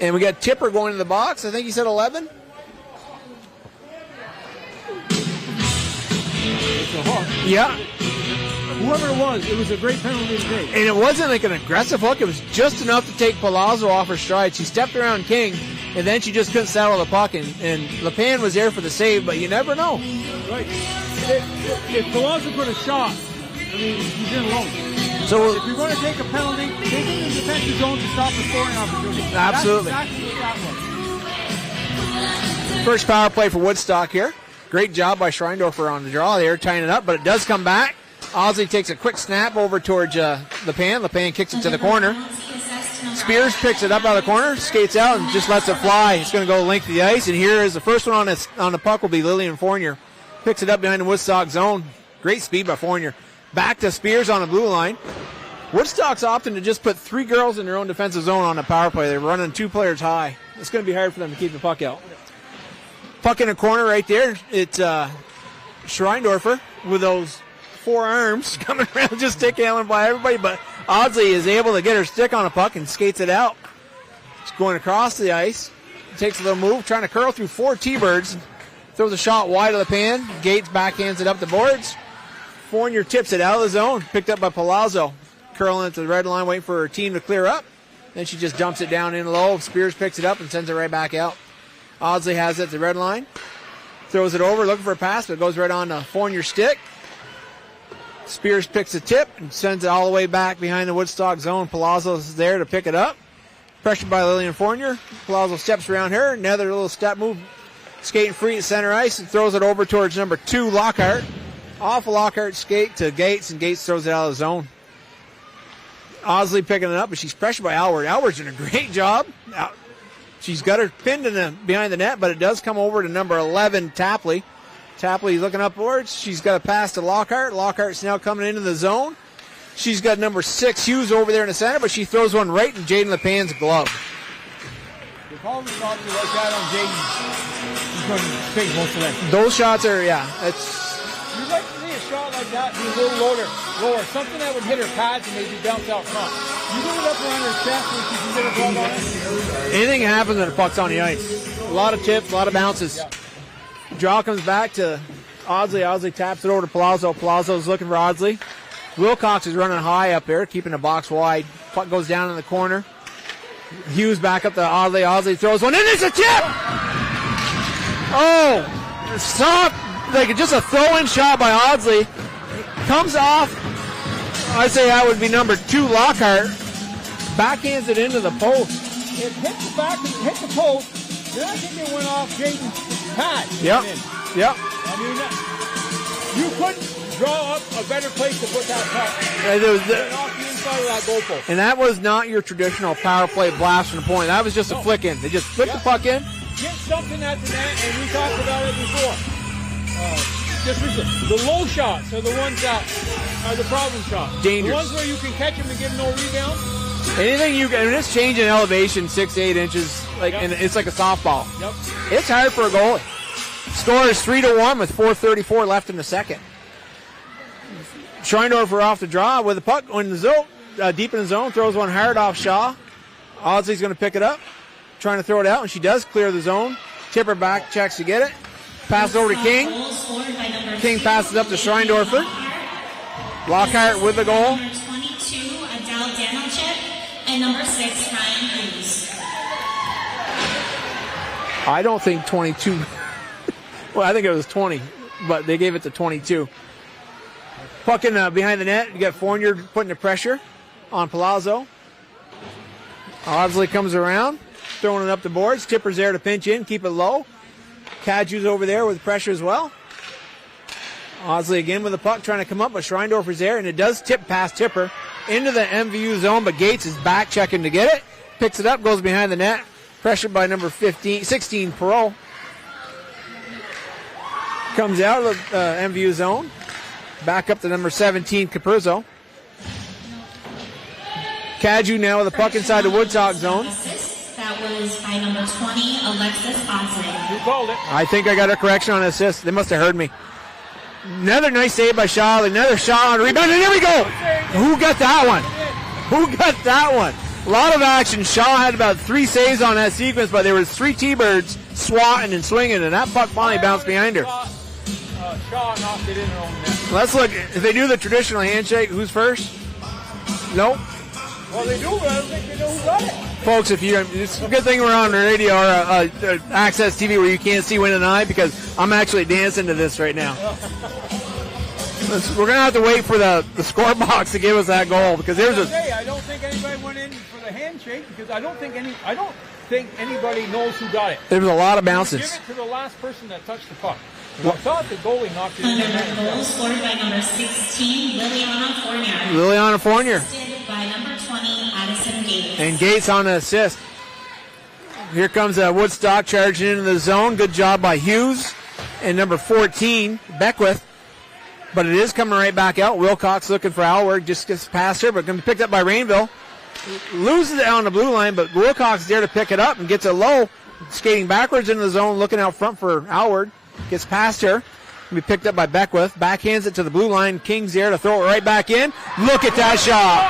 And we got Tipper going to the box. I think he said 11. It's a hook. Yeah. Whoever it was a great penalty today. And it wasn't like an aggressive hook. It was just enough to take Palazzo off her stride. She stepped around King, and then she just couldn't settle the puck. And LePan was there for the save, but you never know. Right. If Palazzo could have shot, I mean, he's in alone. So if you're going to take a penalty, take it in the defensive zone to stop the scoring opportunity. Absolutely. That's exactly what that was. First power play for Woodstock here. Great job by Schreindorfer on the draw there, tying it up, but it does come back. Ozzy takes a quick snap over towards LePan. LePan kicks it to the corner. Spears picks it up out of the corner, skates out, and just lets it fly. It's going to go length of the ice, and here is the first one on the puck will be Lillian Fournier. Picks it up behind the Woodstock zone. Great speed by Fournier. Back to Spears on the blue line. Woodstock's opting to just put 3 girls in their own defensive zone on the power play. They're running 2 players high. It's going to be hard for them to keep the puck out. Puck in the corner right there. It's Schreindorfer with those 4 arms coming around, just stick handling by everybody, but Audsley is able to get her stick on a puck and skates it out. It's going across the ice. Takes a little move, trying to curl through 4 T-Birds. Throws a shot wide of the pan. Gates backhands it up the boards. Fournier tips it out of the zone. Picked up by Palazzo. Curling it to the red line, waiting for her team to clear up. Then she just dumps it down in low. Spears picks it up and sends it right back out. Audsley has it at the red line. Throws it over, looking for a pass, but it goes right on the Fournier's stick. Spears picks a tip and sends it all the way back behind the Woodstock zone. Palazzo's there to pick it up. Pressured by Lillian Fournier. Palazzo steps around her. Another little step move. Skating free at center ice and throws it over towards number 2, Lockhart. Off of Lockhart's skate to Gates, and Gates throws it out of the zone. Osley picking it up, but she's pressured by Alward. Alward's doing a great job. She's got her pinned behind the net, but it does come over to number 11, Tapley. Tapley looking upwards. She's got a pass to Lockhart. Lockhart's now coming into the zone. She's got number 6, Hughes, over there in the center, but she throws one right in Jaden LePan's glove. They call the shots like that on Jaden. He's going to take most of that. Those shots are, it's... You'd like to see a shot like that be a little lower. Something that would hit her pads and maybe bounce out front. You get it up around her chest and she can get her glove on it. Anything happens when the puck's on the ice. A lot of tips, a lot of bounces. Yeah. Draw comes back to Audsley. Audsley taps it over to Palazzo. Palazzo's looking for Audsley. Wilcox is running high up there, keeping the box wide. Puck goes down in the corner. Hughes back up to Audsley. Audsley throws one in. It's a tip! Oh! Soft, like just a throw-in shot by Audsley. Comes off. I'd say that would be number 2, Lockhart. Backhands it into the post. It hit the back, hit the post. Then I think it went off Jaden's pad. Yep. Yep. I mean, you couldn't draw up a better place to put that puck. It was off the inside of that goalpost. And that was not your traditional power play blast from the point. That was just a flick in. They just flicked the puck in. Get something at the net, and we talked about it before. Just recently. The low shots are the ones that are the problem shots. Dangerous. The ones where you can catch them and give no rebound. Anything you can, it's changing elevation 6-8 inches, and it's like a softball. Yep. It's hard for a goalie. Score is 3-1 with 4:34 left in the second. Schreindorfer off the draw with the puck in the zone, deep in the zone, throws one hard off Shaw. Audsley's going to pick it up, trying to throw it out, and she does clear the zone. Tipper back, checks to get it. Pass over to King. King passes up to Schreindorfer. Lockhart with the goal. Number 22, Adele Danochik, and number 6, Ryan Hughes. I don't think 22. Well, I think it was 20, but they gave it to 22. Puck in behind the net. You got Fournier putting the pressure on Palazzo. Audsley comes around, throwing it up the boards. Tipper's there to pinch in, keep it low. Cadju's over there with pressure as well. Audsley again with the puck, trying to come up, but Schreindorfer's there, and it does tip past Tipper into the MVU zone, but Gates is back checking to get it. Picks it up, goes behind the net. Pressured by number 16, Perot. Comes out of the MVU zone. Back up to number 17, Capurzo. Cadju now with the puck inside the Woodstock zone. That was by number 20, Alexis Osley. You called it. I think I got a correction on assist. They must have heard me. Another nice save by Shaw. Another shot on rebound, and there we go. Who got that one? Who got that one? A lot of action. Shaw had about 3 saves on that sequence, but there was 3 T-Birds swatting and swinging, and that puck finally bounced behind her. Shaw knocked it in her own net. Let's look. If they do the traditional handshake, who's first? Nope. Well, they do, but I don't think they know who got it. Folks, it's a good thing we're on the radio or Access TV where you can't see Win and I, because I'm actually dancing to this right now. We're going to have to wait for the score box to give us that goal, because there's I don't think anybody went in for the handshake, because I don't think anybody knows who got it. There was a lot of bounces. Give it to the last person that touched the puck. I thought the goalie knocked it in. Thunderbird goal scored by number 16, Liliana Fournier. Liliana Fournier. Assisted by number 20, Addison Gates. And Gates on an assist. Here comes Woodstock charging into the zone. Good job by Hughes. And number 14, Beckwith. But it is coming right back out. Wilcox looking for Alward. Just gets past her, but going to be picked up by Rainville. Loses it on the blue line, but Wilcox is there to pick it up and gets it low. Skating backwards into the zone, looking out front for Alward. Gets past her. Can be picked up by Beckwith. Backhands it to the blue line. King's there to throw it right back in. Look at that shot.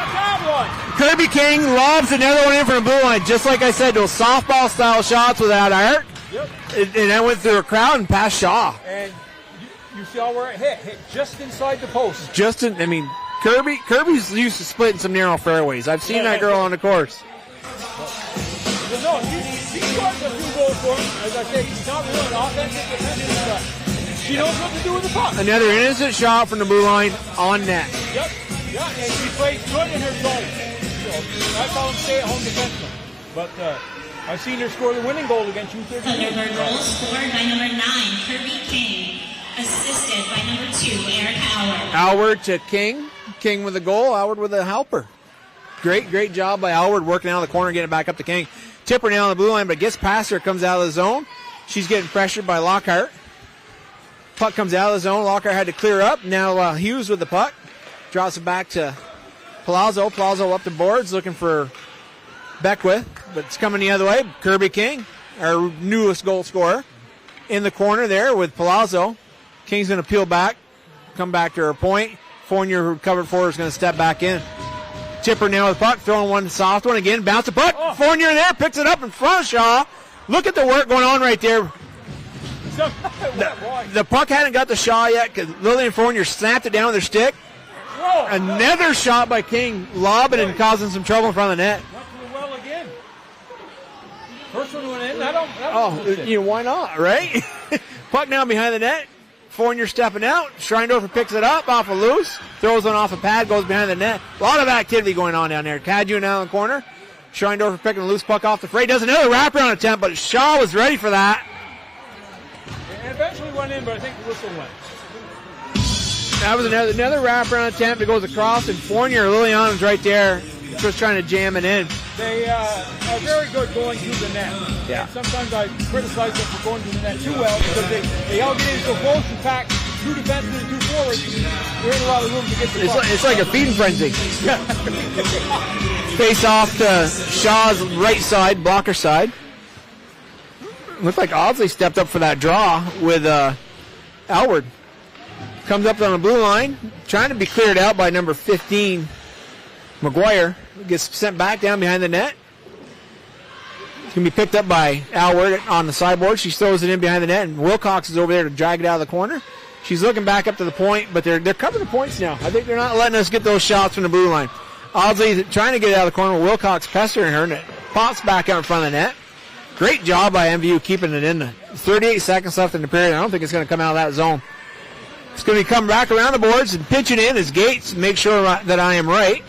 Kirby King lobs another one in from the blue line. Just like I said, those softball-style shots without art. Yep. And that went through a crowd and past Shaw. And you saw where it hit just inside the post. Kirby's used to splitting some narrow fairways. I've seen that girl on the course. Well, no, she scores a few goals for him. As I say, she's not really an offensive defensive, but she knows what to do with the puck. Another innocent shot from the blue line on net. Yep. Yeah, and she plays good in her zone. So I call them stay-at-home defensemen. But I've seen her score the winning goal against U13. Thunderbird goal scored by number 9, Kirby King. Assisted by number 2, Eric Howard. Howard to King. King with a goal. Howard with a helper. Great job by Howard working out of the corner, getting it back up to King. Tipper now on the blue line, but gets past her, comes out of the zone. She's getting pressured by Lockhart. Puck comes out of the zone. Lockhart had to clear up. Now Hughes with the puck. Drops it back to Palazzo. Palazzo up the boards looking for Beckwith, but it's coming the other way. Kirby King, our newest goal scorer, in the corner there with Palazzo. King's going to peel back, come back to her point. Fournier, who covered for her, is going to step back in. Tipper now with the puck, throwing one soft one again. Bounce the puck. Oh. Fournier there, picks it up in front of Shaw. Look at the work going on right there. The puck hadn't got the Shaw yet because Lillian Fournier snapped it down with her stick. Whoa. Another shot by King, lobbing and causing some trouble in front of the net. Went through well again. First one went in. Why not, right? Puck now behind the net. Fournier stepping out. Schreindorfer picks it up off a loose. Throws one off a pad, goes behind the net. A lot of activity going on down there. Cadju now in the corner. Schreindorfer picking a loose puck off the fray. Does another wraparound attempt, but Shaw was ready for that. It eventually went in, but I think the whistle went. That was another wraparound attempt. It goes across, and Fournier, Liliana's right there, just trying to jam it in. They are very good going through the net. Yeah. And sometimes I criticize them for going through the net too well because they all get in so close. In fact, 2 defensemen and 2 forwards, there ain't a lot of room to get the puck. It's like a feeding frenzy. Face off to Shaw's right side, blocker side. Looks like Audley stepped up for that draw with Alward. Comes up on the blue line, trying to be cleared out by number 15, McGuire. Gets sent back down behind the net. It's going to be picked up by Alward on the sideboard. She throws it in behind the net, and Wilcox is over there to drag it out of the corner. She's looking back up to the point, but they're covering the points now. I think they're not letting us get those shots from the blue line. Audley trying to get it out of the corner. Wilcox pestering her, and it pops back out in front of the net. Great job by MVU keeping it in. 38 seconds left in the period. I don't think it's going to come out of that zone. It's going to come back around the boards and pitch it in as Gates make sure that I am right.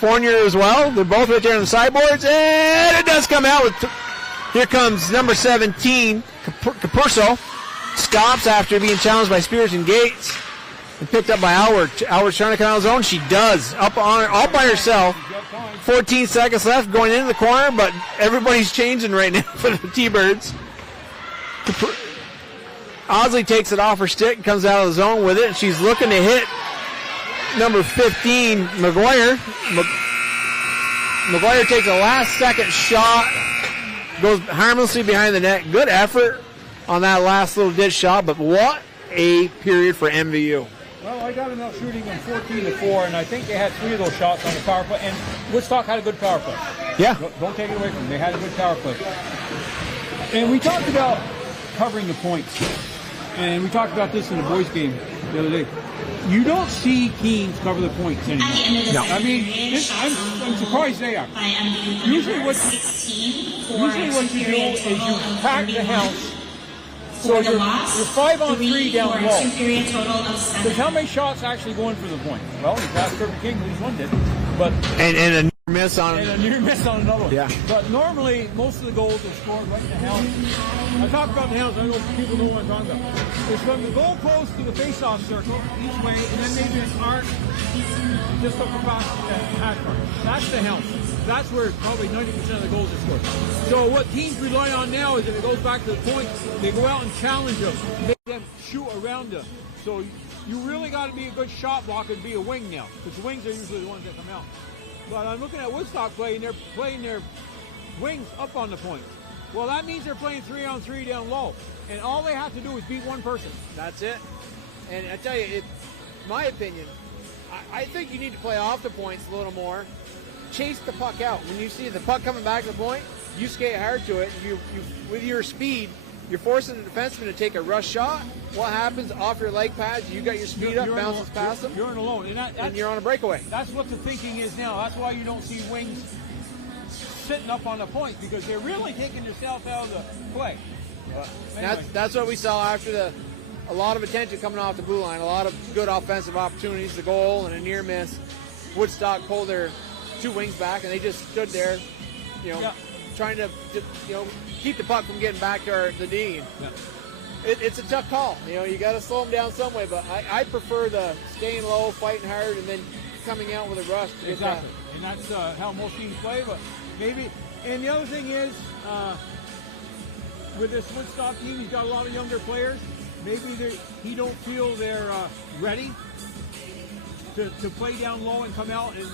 Fournier as well. They're both right there on the sideboards, and it does come out. Here comes number 17, Capurso. Stops after being challenged by Spears and Gates and picked up by Howard. Howard's trying to come out of the zone. She does. Up by herself. 14 seconds left going into the corner, but everybody's changing right now for the T-Birds. Osley takes it off her stick and comes out of the zone with it, and she's looking to hit number 15, McGuire. McGuire takes a last-second shot, goes harmlessly behind the net. Good effort on that last little ditch shot, but what a period for MVU. Well, I got them out shooting them 14-4, and I think they had 3 of those shots on the power play, and Woodstock had a good power play. Yeah. Don't take it away from them. They had a good power play. And we talked about covering the points, and we talked about this in the boys' game the other day. You don't see teams cover the points anymore. No. I mean, I'm surprised they are. Usually what you do is you pack the house. So you're 5-on-3 down low. Because how many shots actually go in for the point? Well, you passed Kirby King, at least one did. But and Miss on and a near miss on another one. Yeah. But normally, most of the goals are scored right in the helm. I talk about the helms. I know people know what I'm talking about. It's from the goal post to the face-off circle each way, and then maybe an arc just up across the hash mark. That's the helm. That's where probably 90% of the goals are scored. So what teams rely on now is if it goes back to the point, they go out and challenge them, make them shoot around them. So you really got to be a good shot blocker to be a wing now, because the wings are usually the ones that come out. But I'm looking at Woodstock play, and they're playing their wings up on the point. Well, that means they're playing 3-on-3 down low, and all they have to do is beat one person. That's it. And I tell you, in my opinion, I think you need to play off the points a little more. Chase the puck out. When you see the puck coming back to the point, you skate hard to it. You with your speed, you're forcing the defenseman to take a rush shot. What happens off your leg pads? You got your speed up, bounces past them. You're in alone, and you're on a breakaway. That's what the thinking is now. That's why you don't see wings sitting up on the point, because they're really taking themselves out of the play. Anyway. That's what we saw after a lot of attention coming off the blue line, a lot of good offensive opportunities, the goal and a near miss. Woodstock pulled their two wings back, and they just stood there, trying to keep the puck from getting back to the D. Yeah. It's a tough call. You got to slow them down some way, but I prefer the staying low, fighting hard, and then coming out with a rush. Exactly, and that's how most teams play. But maybe, and the other thing is, with this Woodstock team, he's got a lot of younger players. Maybe he don't feel they're ready to play down low and come out, and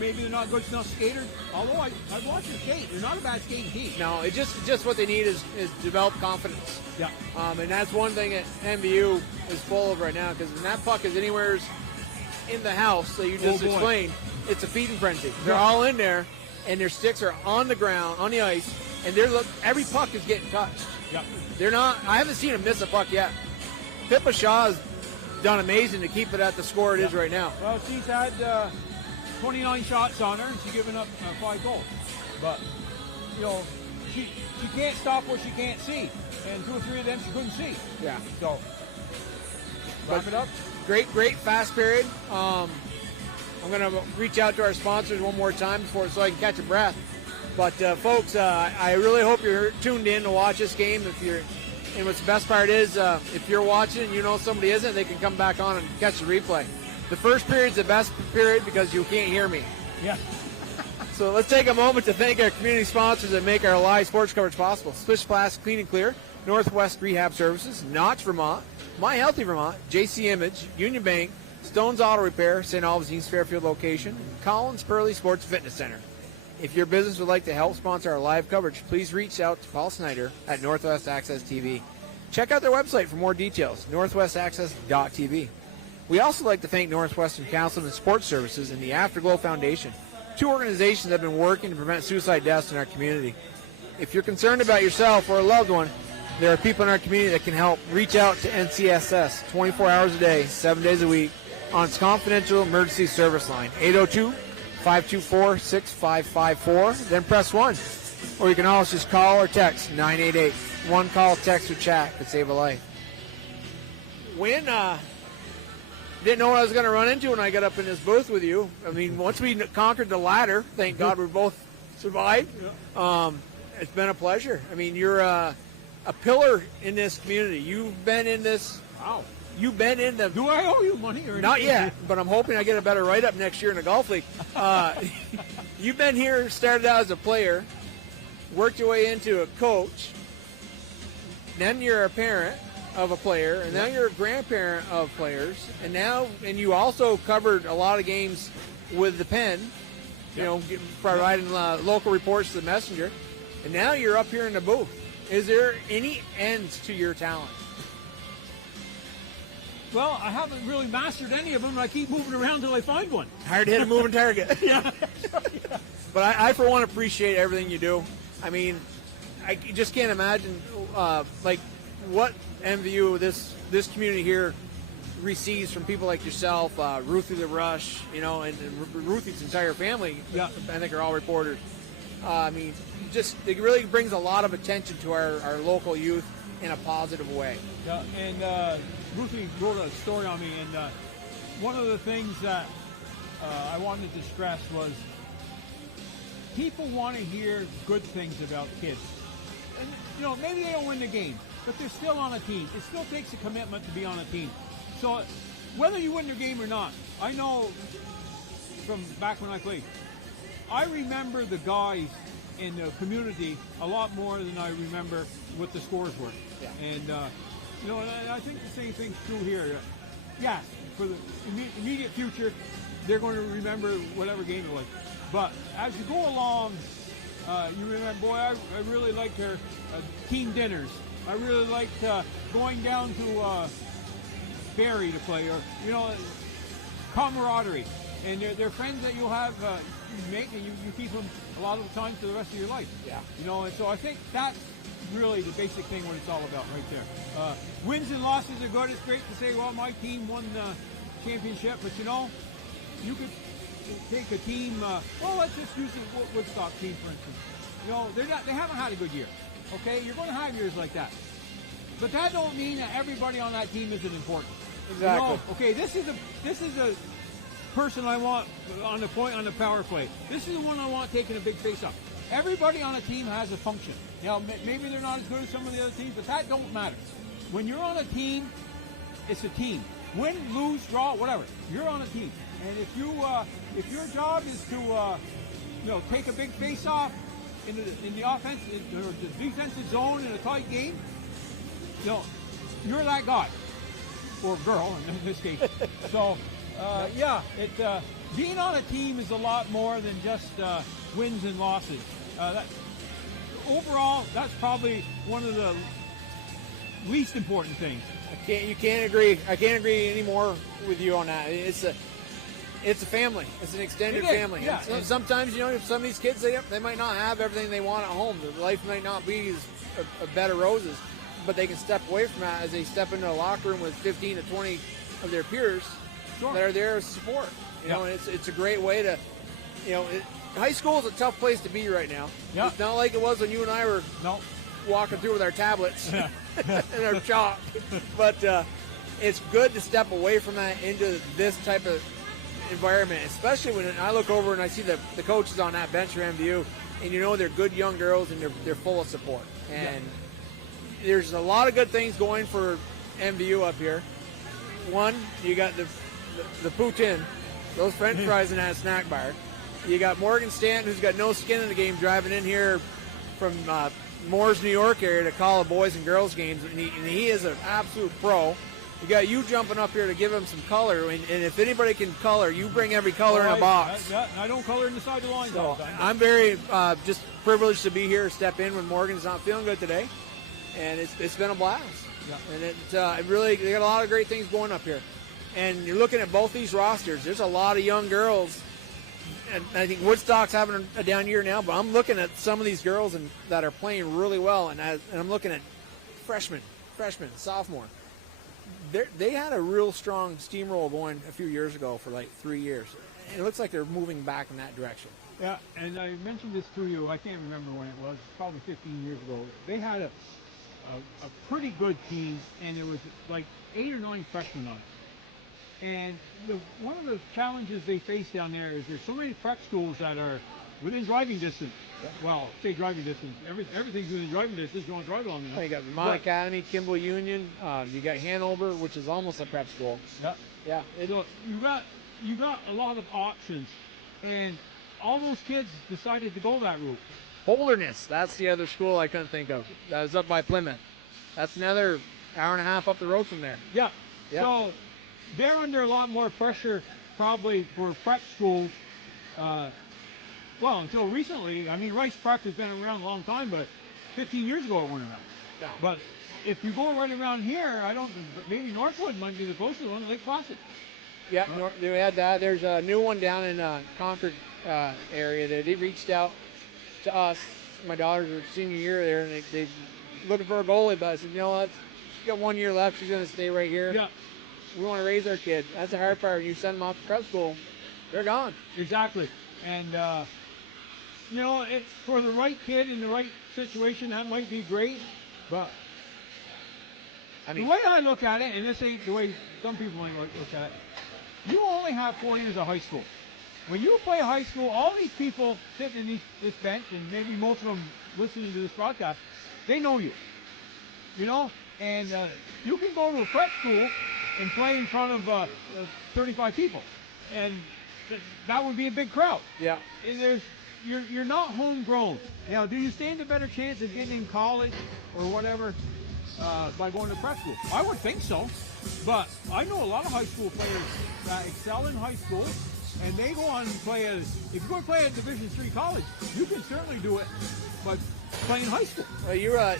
maybe they're not good enough skaters. Although I've watched them skate, they're not a bad skating team. No, it's just what they need is develop confidence. Yeah. And that's one thing that MVU is full of right now, because when that puck is anywhere in the house that you just explained, it's a feeding frenzy. They're all in there, and their sticks are on the ground, on the ice, and every puck is getting touched. Yeah. They're not. I haven't seen them miss a puck yet. Pippa Shaw's done amazing to keep it at the score it is right now. Well, she's had 29 shots on her, and she's given up 5 goals. But she can't stop what she can't see, and 2 or 3 of them she couldn't see. Yeah. So wrap it up. Great fast period. I'm going to reach out to our sponsors one more time so I can catch a breath. But folks, I really hope you're tuned in to watch this game. And what's the best part is, if you're watching and you know somebody isn't, they can come back on and catch the replay. The first period's the best period because you can't hear me. Yeah. So let's take a moment to thank our community sponsors that make our live sports coverage possible. Splish Splash Clean and Clear, Northwest Rehab Services, Notch Vermont, My Healthy Vermont, JC Image, Union Bank, Stone's Auto Repair, St. Augustine's Fairfield location, and Collins Pearly Sports Fitness Center. If your business would like to help sponsor our live coverage, please reach out to Paul Snyder at Northwest Access TV. Check out their website for more details, northwestaccess.tv. We also like to thank Northwestern Counseling and Sports Services and the Afterglow Foundation, 2 organizations that have been working to prevent suicide deaths in our community. If you're concerned about yourself or a loved one, there are people in our community that can help. Reach out to NCSS 24 hours a day, 7 days a week on its confidential emergency service line, 802-524-6554, then press 1. Or you can always just call or text 988. One call, text, or chat could save a life. Didn't know what I was going to run into when I got up in this booth with you. I mean, once we conquered the ladder, thank God we both survived. It's been a pleasure. I mean, you're a pillar in this community. You've been in this. Wow. You've been in the. Do I owe you money or not yet? But I'm hoping I get a better write-up next year in the golf league. You've been here, started out as a player, worked your way into a coach. Then you're a parent of a player, and now you're a grandparent of players, and you also covered a lot of games with the pen, providing local reports to the Messenger, and now you're up here in the booth. Is there any ends to your talent? Well, I haven't really mastered any of them. I keep moving around until I find one. Hard to hit a moving target. Yeah. But I, for one, appreciate everything you do. I mean, I just can't imagine what MVU, this community here, receives from people like yourself, Ruthie the Rush, and Ruthie's entire family. Yeah. I think are all reporters. I mean, it really brings a lot of attention to our local youth in a positive way. Yeah, and Ruthie wrote a story on me, and one of the things that I wanted to stress was people want to hear good things about kids. And, you know, maybe they don't win the game, but they're still on a team. It still takes a commitment to be on a team. So whether you win the game or not, I know from back when I played, I remember the guys in the community a lot more than I remember what the scores were. Yeah. And, you know, and I think the same thing's true here. Yeah, for the immediate future, they're going to remember whatever game it was. But as you go along, you remember, boy, I really liked their team dinners. I really liked going down to Barrie to play, or, you know, camaraderie. And they're friends that you'll have, you make, and you keep them a lot of the time for the rest of your life. Yeah. You know, and so I think that's really the basic thing what it's all about right there. Wins and losses are good. It's great to say, well, my team won the championship, but you know, you could take a team, well, let's just use the Woodstock team, for instance. You know, they haven't had a good year. Okay, you're going to have years like that. But that don't mean that everybody on that team isn't important. Exactly. You know, okay, this is a person I want on the point on the power play. This is the one I want taking a big face-off. Everybody on a team has a function. Now, maybe they're not as good as some of the other teams, but that don't matter. When you're on a team, it's a team. Win, lose, draw, whatever. You're on a team. And if your job is to you know, take a big face-off in the offense or the defensive zone in a tight game, you know, you're that guy or girl in this case. So yeah, being on a team is a lot more than just wins and losses. Overall, that's probably one of the least important things. You can't agree. I can't agree any more with you on that. It's a family. It's an extended family. Yeah. And sometimes, you know, if some of these kids, they might not have everything they want at home. Their life might not be a bed of roses, but they can step away from that as they step into a locker room with 15 to 20 of their peers that are there as support. You know, and it's a great way to, you know, high school is a tough place to be right now. Yeah. It's not like it was when you and I were walking through with our tablets and our chalk. But it's good to step away from that into this type of environment, especially when I look over and I see the coaches on that bench for MVU, and you know they're good young girls and they're full of support. And there's a lot of good things going for MVU up here. One, you got the poutine, those French fries in that snack bar. You got Morgan Stanton, who's got no skin in the game, driving in here from Moores, New York area to call the boys and girls games, and he is an absolute pro. You got you jumping up here to give him some color, and if anybody can color, you bring every color in a box. I don't color inside the lines. So I'm very just privileged to be here, step in when Morgan's not feeling good today, and it's been a blast. Yeah. And it really, they got a lot of great things going up here. And you're looking at both these rosters. There's a lot of young girls, and I think Woodstock's having a down year now. But I'm looking at some of these girls that are playing really well, and I'm looking at freshmen, sophomore. They had a real strong steamroll going a few years ago for like 3 years. It looks like they're moving back in that direction. Yeah, and I mentioned this to you. I can't remember when it was. Probably 15 years ago. They had a pretty good team, and there was like 8 or 9 freshmen on it. And one of the challenges they face down there is there's so many prep schools that are within driving distance. Well, say driving distance. Everything's within driving distance. Don't drive long enough. You got Vermont Academy, Kimball Union. You got Hanover, which is almost a prep school. Yeah. So you got a lot of options, and all those kids decided to go that route. Holderness, that's the other school I couldn't think of. That was up by Plymouth. That's another hour and a half up the road from there. Yeah. So they're under a lot more pressure probably for prep schools. Well, until recently. I mean, Rice Prep has been around a long time, but 15 years ago it went around. Yeah. But if you go right around here, maybe Northwood might be the closest one, Lake Placid. Yeah, they had that. There's a new one down in Concord area that they reached out to us. My daughter's her senior year there, and they looking for a goalie, but I said, you know what, she's got 1 year left. She's going to stay right here. Yeah. We want to raise our kid. That's the hard part. You send them off to prep school, they're gone. Exactly. And, you know, for the right kid in the right situation, that might be great. But the way I look at it, and this ain't the way some people might look at it, you only have 4 years of high school. when you play high school, all these people sitting in this bench, and maybe most of them listening to this broadcast, they know you. You know, and you can go to a prep school and play in front of 35 people, and that would be a big crowd. Yeah. And you're not homegrown. Now, do you stand a better chance of getting in college or whatever by going to prep school? I would think so, but I know a lot of high school players that excel in high school, and they go on and play if you're going to play at Division III college, you can certainly do it by playing high school. Well,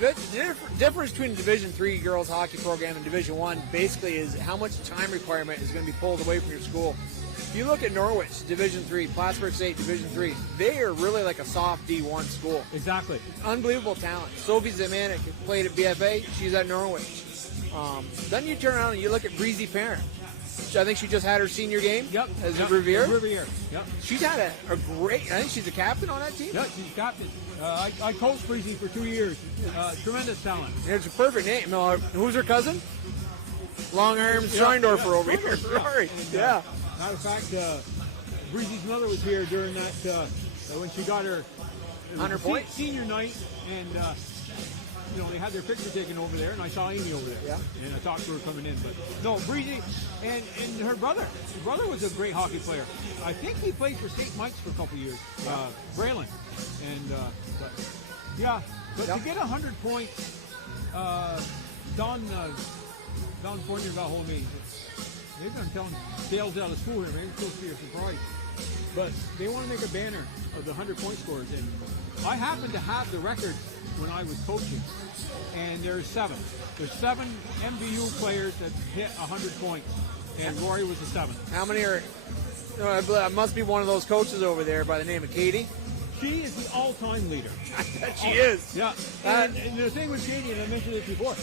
the difference between Division III girls hockey program and Division I basically is how much time requirement is going to be pulled away from your school. If you look at Norwich, Division III, Plattsburgh State, Division III, they are really like a soft D1 school. Exactly. Unbelievable talent. Sophie Zemanek played at BFA. She's at Norwich. Then you turn around and you look at Breezy Parent. I think she just had her senior game as a Riviere. Yep. She's had a great, I think she's a captain on that team. Yeah, she's captain. I coached Breezy for 2 years. Tremendous talent. It's a perfect name. Who's her cousin? Long arms Scheindorfer over here. Right. And, matter of fact, Breezy's mother was here during that when she got her 100 points senior night, and they had their picture taken over there, and I saw Amy over there. Yeah. And I talked to her coming in, but no, Breezy and her brother. Her brother was a great hockey player. I think he played for St. Mike's for a couple years. Braylon, and to get 100 points, Don Fournier got hold of me. They're going to tell him Dale's out of school here. Maybe it's supposed to be a surprise. But they want to make a banner of the 100-point scores. And I happen to have the record when I was coaching. And there's 7. There's 7 MVU players that hit 100 points. And Rory was the 7th. How many are... it must be one of those coaches over there by the name of Katie. She is the all-time leader. I bet she is. Yeah. And the thing with Katie, and I mentioned it before,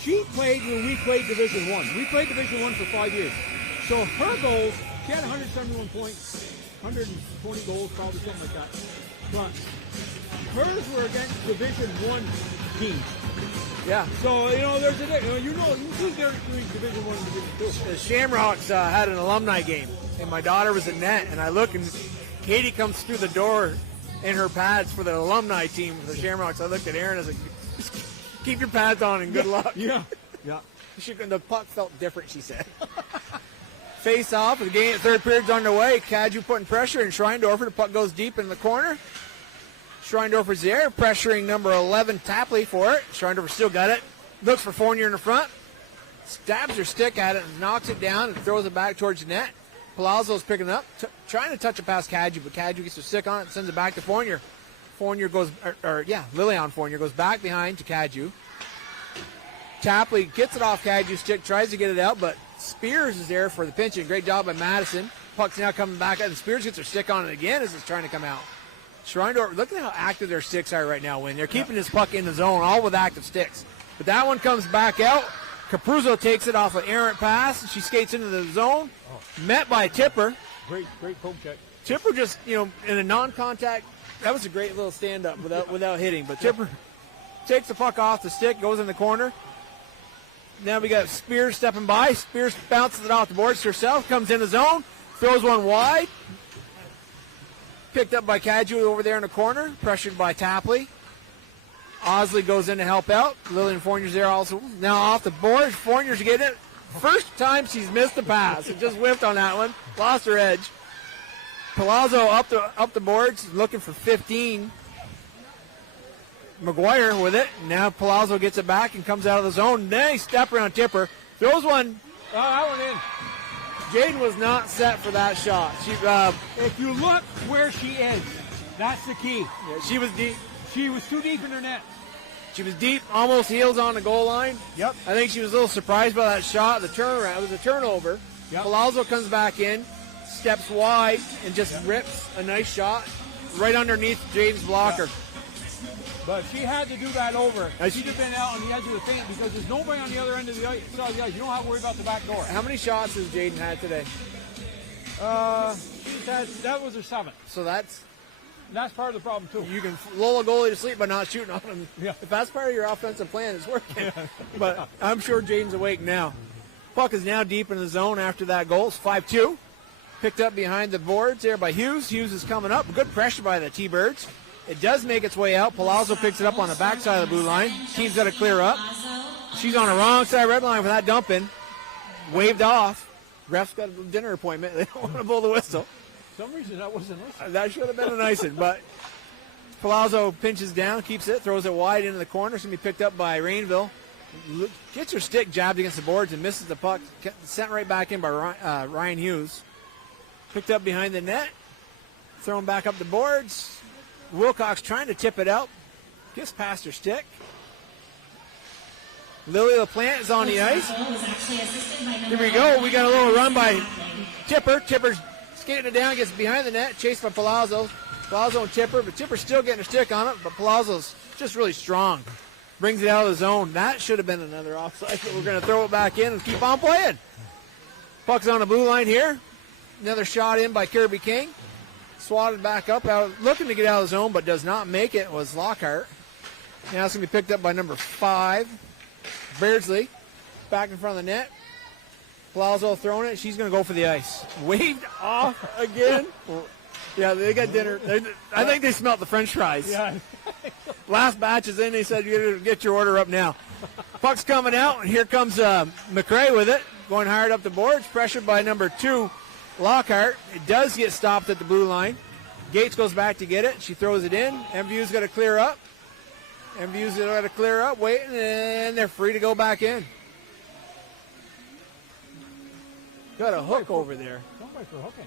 she played when we played Division I. We played Division I for 5 years. So her goals, she had 171 points, 120 goals, probably something like that. But hers were against Division I teams. Yeah. So, there's a difference. You see the difference between Division I and Division II. The Shamrocks had an alumni game, and my daughter was in net, and I look, and Katie comes through the door in her pads for the alumni team for the Shamrocks. I looked at Aaron as keep your pads on and good luck. Yeah. The puck felt different, she said. Face off. The game, third period's underway. Cadju putting pressure, and Schreindorfer. The puck goes deep in the corner. Schreindorfer's there, pressuring number 11 Tapley for it. Schreindorfer still got it. Looks for Fournier in the front. Stabs her stick at it and knocks it down and throws it back towards the net. Palazzo's picking it up, trying to touch it past Cadju, but Cadju gets her stick on it and sends it back to Fournier. Fournier goes, Lilian Fournier goes back behind to Cadju. Tapley gets it off Cadju's stick, tries to get it out, but Spears is there for the pinching. Great job by Madison. Puck's now coming back out, and Spears gets her stick on it again as it's trying to come out. Schreindorfer, look at how active their sticks are right now, Win. They're keeping this puck in the zone, all with active sticks. But that one comes back out. Capuzzo takes it off an errant pass, and she skates into the zone. Met by Tipper. Great poke check. Tipper just, in a non-contact, that was a great little stand-up without hitting. But Tipper takes the puck off the stick, goes in the corner. Now we got Spears stepping by. Spears bounces it off the boards herself, comes in the zone, throws one wide. Picked up by Cadju over there in the corner, pressured by Tapley. Osley goes in to help out. Lillian Fournier's there also. Now off the boards, Fournier's getting it. First time she's missed a pass. It just whiffed on that one. Lost her edge. Palazzo up the boards, looking for 15. McGuire with it. Now Palazzo gets it back and comes out of the zone. Nice step around Tipper. Throws one. Oh, that one in. Jaden was not set for that shot. If you look where she is, that's the key. Yeah, she was deep. She was too deep in her net. She was deep, almost heels on the goal line. Yep. I think she was a little surprised by that shot, the turnaround. It was a turnover. Yep. Palazzo comes back in, steps wide, and just rips a nice shot right underneath Jaden's blocker. But she had to do that over. She'd have been out on the edge of the paint because there's nobody on the other end of the ice. You don't have to worry about the back door. How many shots has Jaden had today? That was her 7th. So that's part of the problem, too. You can lull a goalie to sleep by not shooting on him. Yeah. If that's part of your offensive plan, it's working. But I'm sure Jaden's awake now. Puck is now deep in the zone after that goal. It's 5-2. Picked up behind the boards there by Hughes. Hughes is coming up. Good pressure by the T-Birds. It does make its way out. Palazzo picks it up on the backside of the blue line. Team's got to clear up. She's on the wrong side of red line for that dumping. Waved off. Ref's got a dinner appointment. They don't want to blow the whistle. For some reason, that wasn't listening. That should have been an icing, but Palazzo pinches down, keeps it, throws it wide into the corner. It's going to be picked up by Rainville. Gets her stick jabbed against the boards and misses the puck. Sent right back in by Ryan Hughes. Picked up behind the net. Thrown back up the boards. Wilcox trying to tip it out. Gets past her stick. Lily LaPlante is on the ice. Here we go. We got a little run by Tipper. Tipper's skating it down, gets behind the net, chased by Palazzo. Palazzo and Tipper, but Tipper's still getting her stick on it, but Palazzo's just really strong. Brings it out of the zone. That should have been another offside, but we're going to throw it back in and keep on playing. Puck's on the blue line here. Another shot in by Kirby King. Swatted back up, out, looking to get out of the zone, but does not make it, was Lockhart. Now it's going to be picked up by number 5, Beardsley. Back in front of the net. Palazzo throwing it. She's going to go for the ice. Waved off again. Yeah, they got dinner. I think they smelt the French fries. Yeah. Last batch is in. They said, you get your order up now. Puck's coming out, and here comes McRae with it. Going hard up the boards. Pressured by number 2, Lockhart. It does get stopped at the blue line. Gates goes back to get it. She throws it in. MVU's got to clear up. MVU's got to clear up. Waiting, and they're free to go back in. Got a hook over there. Somebody for hooking.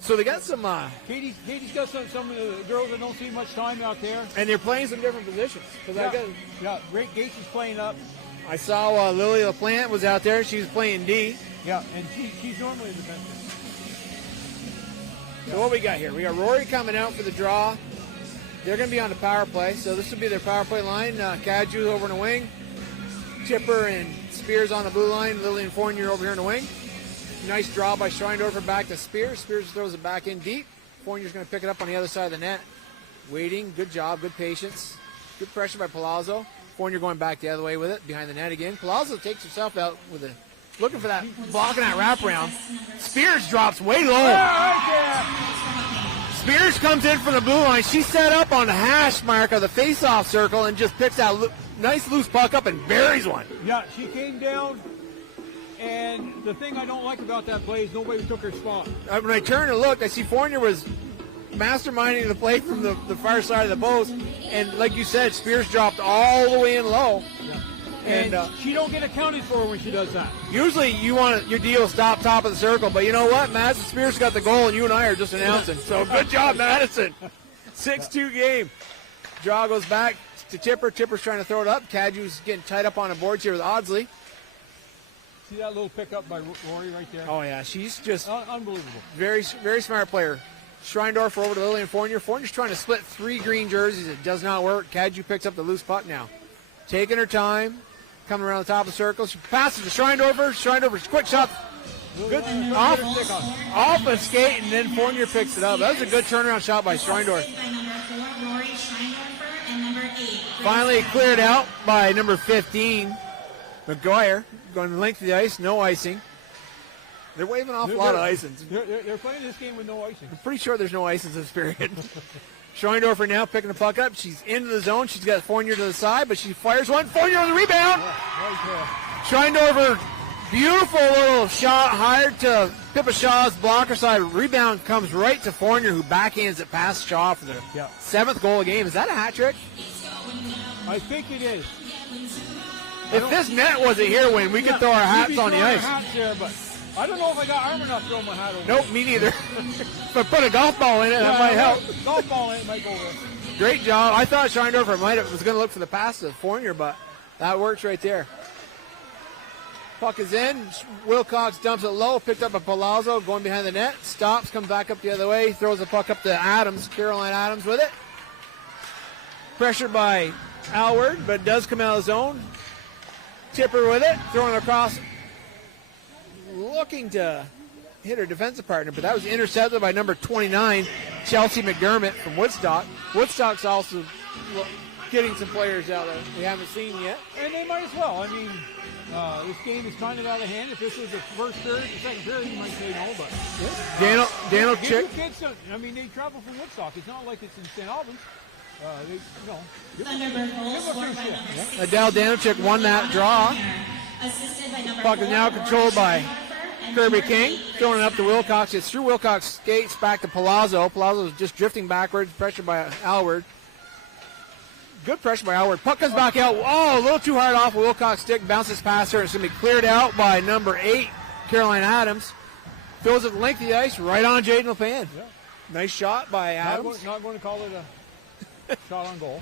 So they got some... Katie's got some of the girls that don't see much time out there. and they're playing some different positions. Rick Gates is playing up. I saw Lily LaPlante was out there. She was playing D. Yeah, and she's normally the best. So what we got here? We got Rory coming out for the draw. They're going to be on the power play, so this will be their power play line. Caju over in the wing. Chipper and Spears on the blue line. Lily and Fournier over here in the wing. Nice draw by Schreindorfer back to Spears. Spears throws it back in deep. Fournier's going to pick it up on the other side of the net. Waiting. Good job. Good patience. Good pressure by Palazzo. Fournier going back the other way with it. Behind the net again. Palazzo takes herself out with a... Looking for that, blocking that wraparound. Spears drops way low. Spears comes in from the blue line. She set up on the hash mark of the face-off circle and just picks that nice loose puck up and buries one. Yeah, she came down, and the thing I don't like about that play is nobody took her spot. When I turned and looked, I see Fournier was masterminding the play from the far side of the post, and like you said, Spears dropped all the way in low. Yeah. And she don't get accounted for when she does that. Usually you want your deal stop top of the circle, but you know what? Madison Spears got the goal, and you and I are just announcing. So good job, Madison. 6-2 game. Draw goes back to Tipper. Tipper's trying to throw it up. Caju's getting tied up on the boards here with Audsley. See that little pickup by Rory right there? Oh, yeah. She's just unbelievable. Very, very smart player. Schreindorfer over to Lillian Fournier. Fournier's trying to split 3 green jerseys. It does not work. Caju picks up the loose puck now. Taking her time. Coming around the top of the circle. She passes to Schreindorfer. Schreindorfer's quick shot. Good off a skate, and then Fournier picks it up. That was a good turnaround shot by Schreindorfer. Finally cleared out by number 15, McGuire. Going the length of the ice, no icing. They're waving off a lot of icings. They're playing this game with no icing. I'm pretty sure there's no icings this period. Schreindorfer now picking the puck up. She's into the zone. She's got Fournier to the side, but she fires one. Fournier on the rebound. Schreindorfer, beautiful little shot, hired to Pippa Shaw's blocker side. Rebound comes right to Fournier, who backhands it past Shaw for the 7th goal of the game. Is that a hat trick? I think it is. If this net wasn't here, when we could throw our hats on the ice. There, but I don't know if I got arm enough to throw my hat over. Nope, me neither. If I put a golf ball in it, that might help. Golf ball in it might go over. Great job. I thought Schreindorfer was going to look for the pass to Fournier, but that works right there. Puck is in. Wilcox dumps it low, picked up by Palazzo, going behind the net. Stops, comes back up the other way, throws the puck up to Adams, Caroline Adams with it. Pressured by Alward, but it does come out of the zone. Tipper with it, throwing across. Looking to hit her defensive partner, but that was intercepted by number 29, Chelsea McDermott from Woodstock. Woodstock's also getting some players out that we haven't seen yet. And they might as well. I mean, this game is kind of out of hand. If this was the first period, the second period, you might say no, but Daniel give Chick. your kids some, I mean, they travel from Woodstock. It's not like it's in St. Albans. Thunderbird goal scored by number 6. Adele Danilchik won that draw. Assisted by number Puck 4. is now controlled by Kirby King. King. Throwing it up to Wilcox. It's through Wilcox skates back to Palazzo. Palazzo is just drifting backwards. Pressure by Alward. Good pressure by Alward. Puck comes back out. Oh, a little too hard off Wilcox stick. Bounces past her. It's going to be cleared out by number 8, Caroline Adams. Fills it the length of the ice right on Jaden LePan. Yeah. Nice shot by Adams. Not going to call it a shot on goal.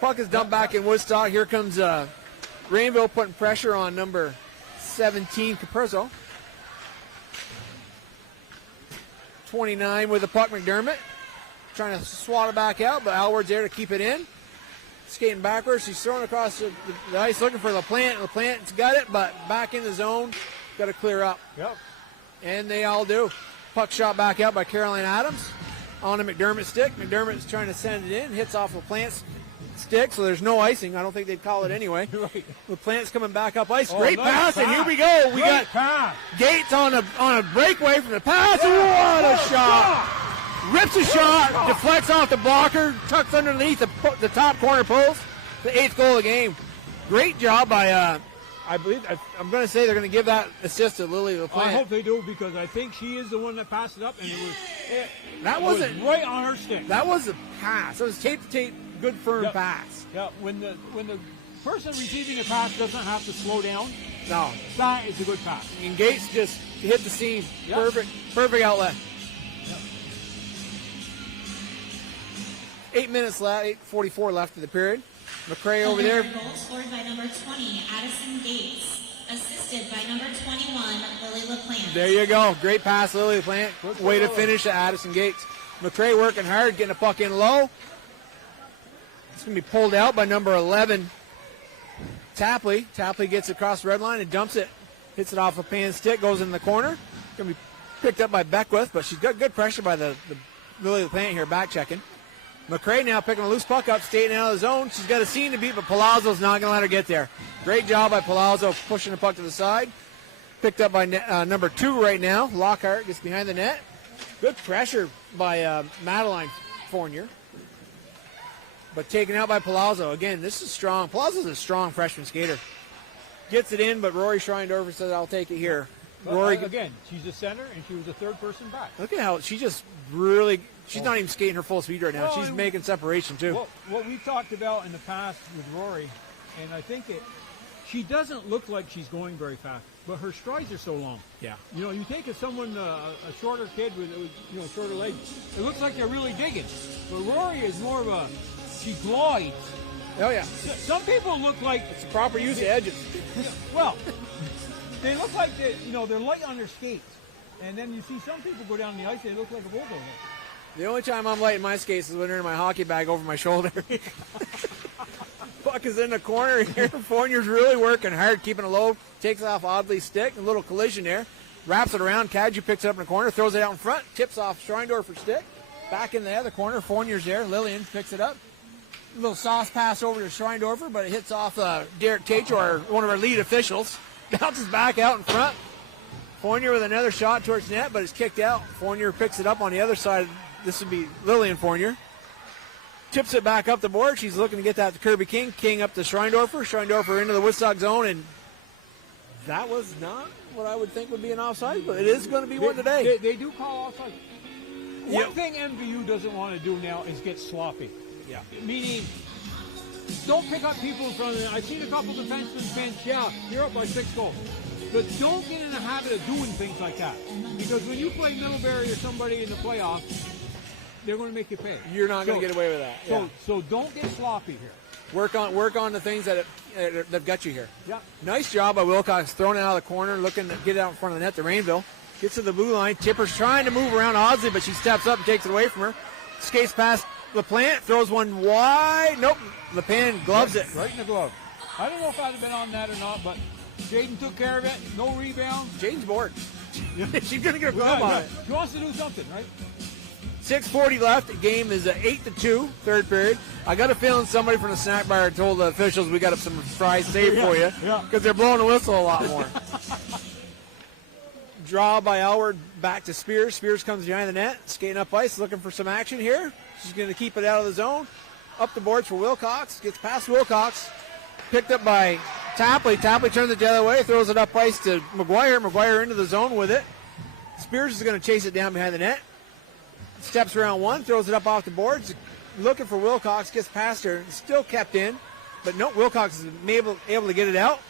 Puck is dumped back in Woodstock. Here comes Rainville putting pressure on number 17, Caprizzo. 29 with the puck, McDermott. Trying to swat it back out, but Alward's there to keep it in. Skating backwards. She's throwing across the ice looking for LaPlante. LaPlante's got it, but back in the zone. Got to clear up. Yep. And they all do. Puck shot back out by Caroline Adams on a McDermott stick. McDermott's trying to send it in. Hits off LaPlante's stick, so there's no icing. I don't think they'd call it anyway. Right. LaPlante's coming back up ice. Oh, Great nice pass, and pass. here we go. We Great got pass. Gates on a breakaway from the pass. What a shot! Rips a shot, deflects off the blocker, tucks underneath the top corner post. The 8th goal of the game. Great job by, I believe, I'm going to say they're going to give that assist to Lily LaPlante. I hope they do, because I think she is the one that passed it up, and That wasn't right on her stick. That was a pass. It was tape to tape, good firm Yep. pass. Yeah, when the person receiving the pass doesn't have to slow down, No, that is a good pass. and Gates just hit the seam. Yep. Perfect outlet. Yep. 8 minutes left, 8:44 left of the period. McCray over there. Goal scored by number 20, Addison Gates. Assisted by number 21, Lily LaPlante. There you go. Great pass, Lily LaPlante. Good Way to goal. finish to Addison Gates. McCray working hard, getting a puck in low. It's going to be pulled out by number 11, Tapley. Tapley gets across the red line and dumps it. Hits it off a pan stick, goes in the corner. Going to be picked up by Beckwith, but she's got good pressure by the Lily LaPlante here, back checking. McCray now picking a loose puck up, staying out of the zone. She's got a seam to beat, but Palazzo's not going to let her get there. Great job by Palazzo pushing the puck to the side. Picked up by number 2 right now. Lockhart gets behind the net. Good pressure by Madeline Fournier. But taken out by Palazzo. Again, this is strong. Palazzo's a strong freshman skater. Gets it in, but Rory Schreindorfer says, I'll take it here. Rory, Again, she's a center, and she was a third person back. look at how she just really, she's not even skating her full speed right now. Well, She's making separation, too. What we talked about in the past with Rory, and I think she doesn't look like she's going very fast, but her strides are so long. Yeah. You know, you take a shorter kid with shorter legs, it looks like they're really digging. But Rory is more of she glides. Oh, yeah. Some people look like It's a proper use of edges. well, they look like they're light on their skates, and then you see some people go down the ice, they look like a bulldozer. The only time I'm lighting my skates is when they're in my hockey bag over my shoulder. Puck is in the corner here. Fournier's really working hard, keeping it low. Takes it off Audley's stick. A little collision there. Wraps it around. Kadju picks it up in the corner, throws it out in front. Tips off Schreindorfer's stick. Back in the other corner. Fournier's there. Lillian picks it up. A little sauce pass over to Schreindorfer, but it hits off Derek Tacho, one of our lead officials. Bounces back out in front. Fournier with another shot towards net, but it's kicked out. Fournier picks it up on the other side. This would be Lillian Fournier. Tips it back up the board. She's looking to get that to Kirby King. King up to Schreindorfer. Schreindorfer into the Woodstock zone, and that was not what I would think would be an offside, but it is going to be one today. They do call offside. One thing MVU doesn't want to do now is get sloppy. Yeah. Meaning, don't pick up people in front of them. I've seen a couple defensemen bench, yeah, you're up by 6 goals. But don't get in the habit of doing things like that. Because when you play Middlebury or somebody in the playoffs, they're going to make you pay. You're not going to get away with that. Yeah. So don't get sloppy here. Work on the things that have got you here. Yeah. Nice job by Wilcox, throwing it out of the corner, looking to get it out in front of the net to Rainville. Gets to the blue line. Tipper's trying to move around Audley, but she steps up and takes it away from her. Skates past LaPlante, throws one wide. Nope. LaPlante gloves it. Right in the glove. I don't know if I'd have been on that or not, but Jaden took care of it. No rebound. Jaden's bored. She's going to get a glove on it. She wants to do something, right? 6:40 left. The game is 8-2, third period. I got a feeling somebody from the snack bar told the officials we got up some fries saved for you because they're blowing the whistle a lot more. Draw by Alward back to Spears. Spears comes behind the net, skating up ice, looking for some action here. She's going to keep it out of the zone. Up the boards for Wilcox. Gets past Wilcox. Picked up by Tapley. Tapley turns it the other way, throws it up ice to McGuire. McGuire into the zone with it. Spears is going to chase it down behind the net. Steps around one, throws it up off the boards. Looking for Wilcox, gets past her. Still kept in, but no, Wilcox is able to get it out.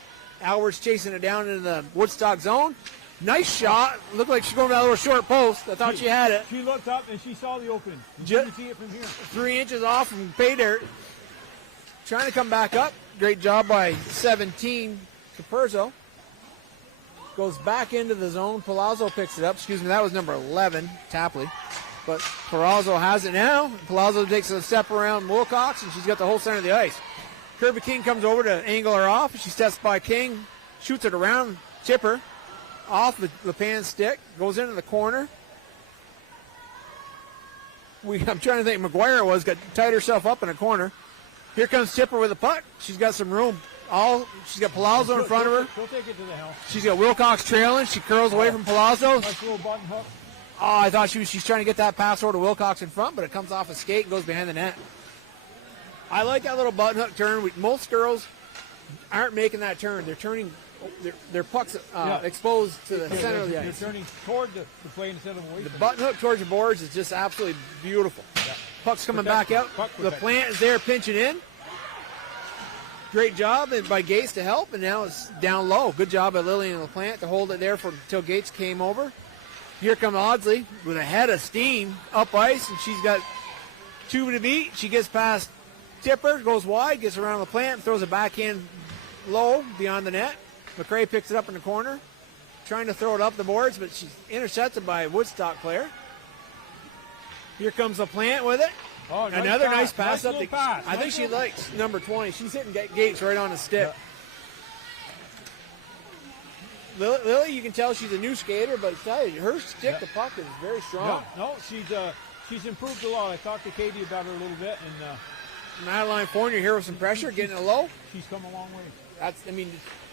Alward's chasing it down into the Woodstock zone. Nice shot. Looked like she's going to that little short post. I thought she had it. She looked up and she saw the opening. You can see it from here. 3 inches off from pay dirt. Trying to come back up. Great job by 17, Capurzo. Goes back into the zone. Palazzo picks it up. Excuse me, that was number 11, Tapley. But Palazzo has it now. Palazzo takes a step around Wilcox, and she's got the whole center of the ice. Kirby King comes over to angle her off. She steps by King, shoots it around Chipper, off the Lepan's stick, goes into the corner. I'm trying to think. McGuire got tied herself up in a corner. Here comes Chipper with a puck. She's got some room. She's got Palazzo in front of her. She'll take it to the house. She's got Wilcox trailing. She curls away from Palazzo. Nice little button hook. Oh, I thought she's trying to get that pass over to Wilcox in front, but it comes off a skate and goes behind the net. I like that little button hook turn. Most girls aren't making that turn. They're turning. Their pucks exposed to the center of the ice. They're turning toward the play instead of away. The button hook towards the boards is just absolutely beautiful. Yeah. Puck's coming back out. The plant is there pinching in. Great job by Gates to help, and now it's down low. Good job by Lillian and LaPlante to hold it there until Gates came over. Here comes Audsley with a head of steam up ice, and she's got 2 to beat. She gets past Tipper, goes wide, gets around LaPlante, throws it back in low beyond the net. McRae picks it up in the corner, trying to throw it up the boards, but she's intercepted by a Woodstock player. Here comes LaPlante with it. Oh, another nice pass up. I think she likes likes number 20. She's hitting Gates right on the stick. Yeah. Lily, you can tell she's a new skater, but I tell you, her stick to puck is very strong. No, she's improved a lot. I talked to Katie about her a little bit, and Madeline Fournier here with some pressure, getting it low. She's come a long way.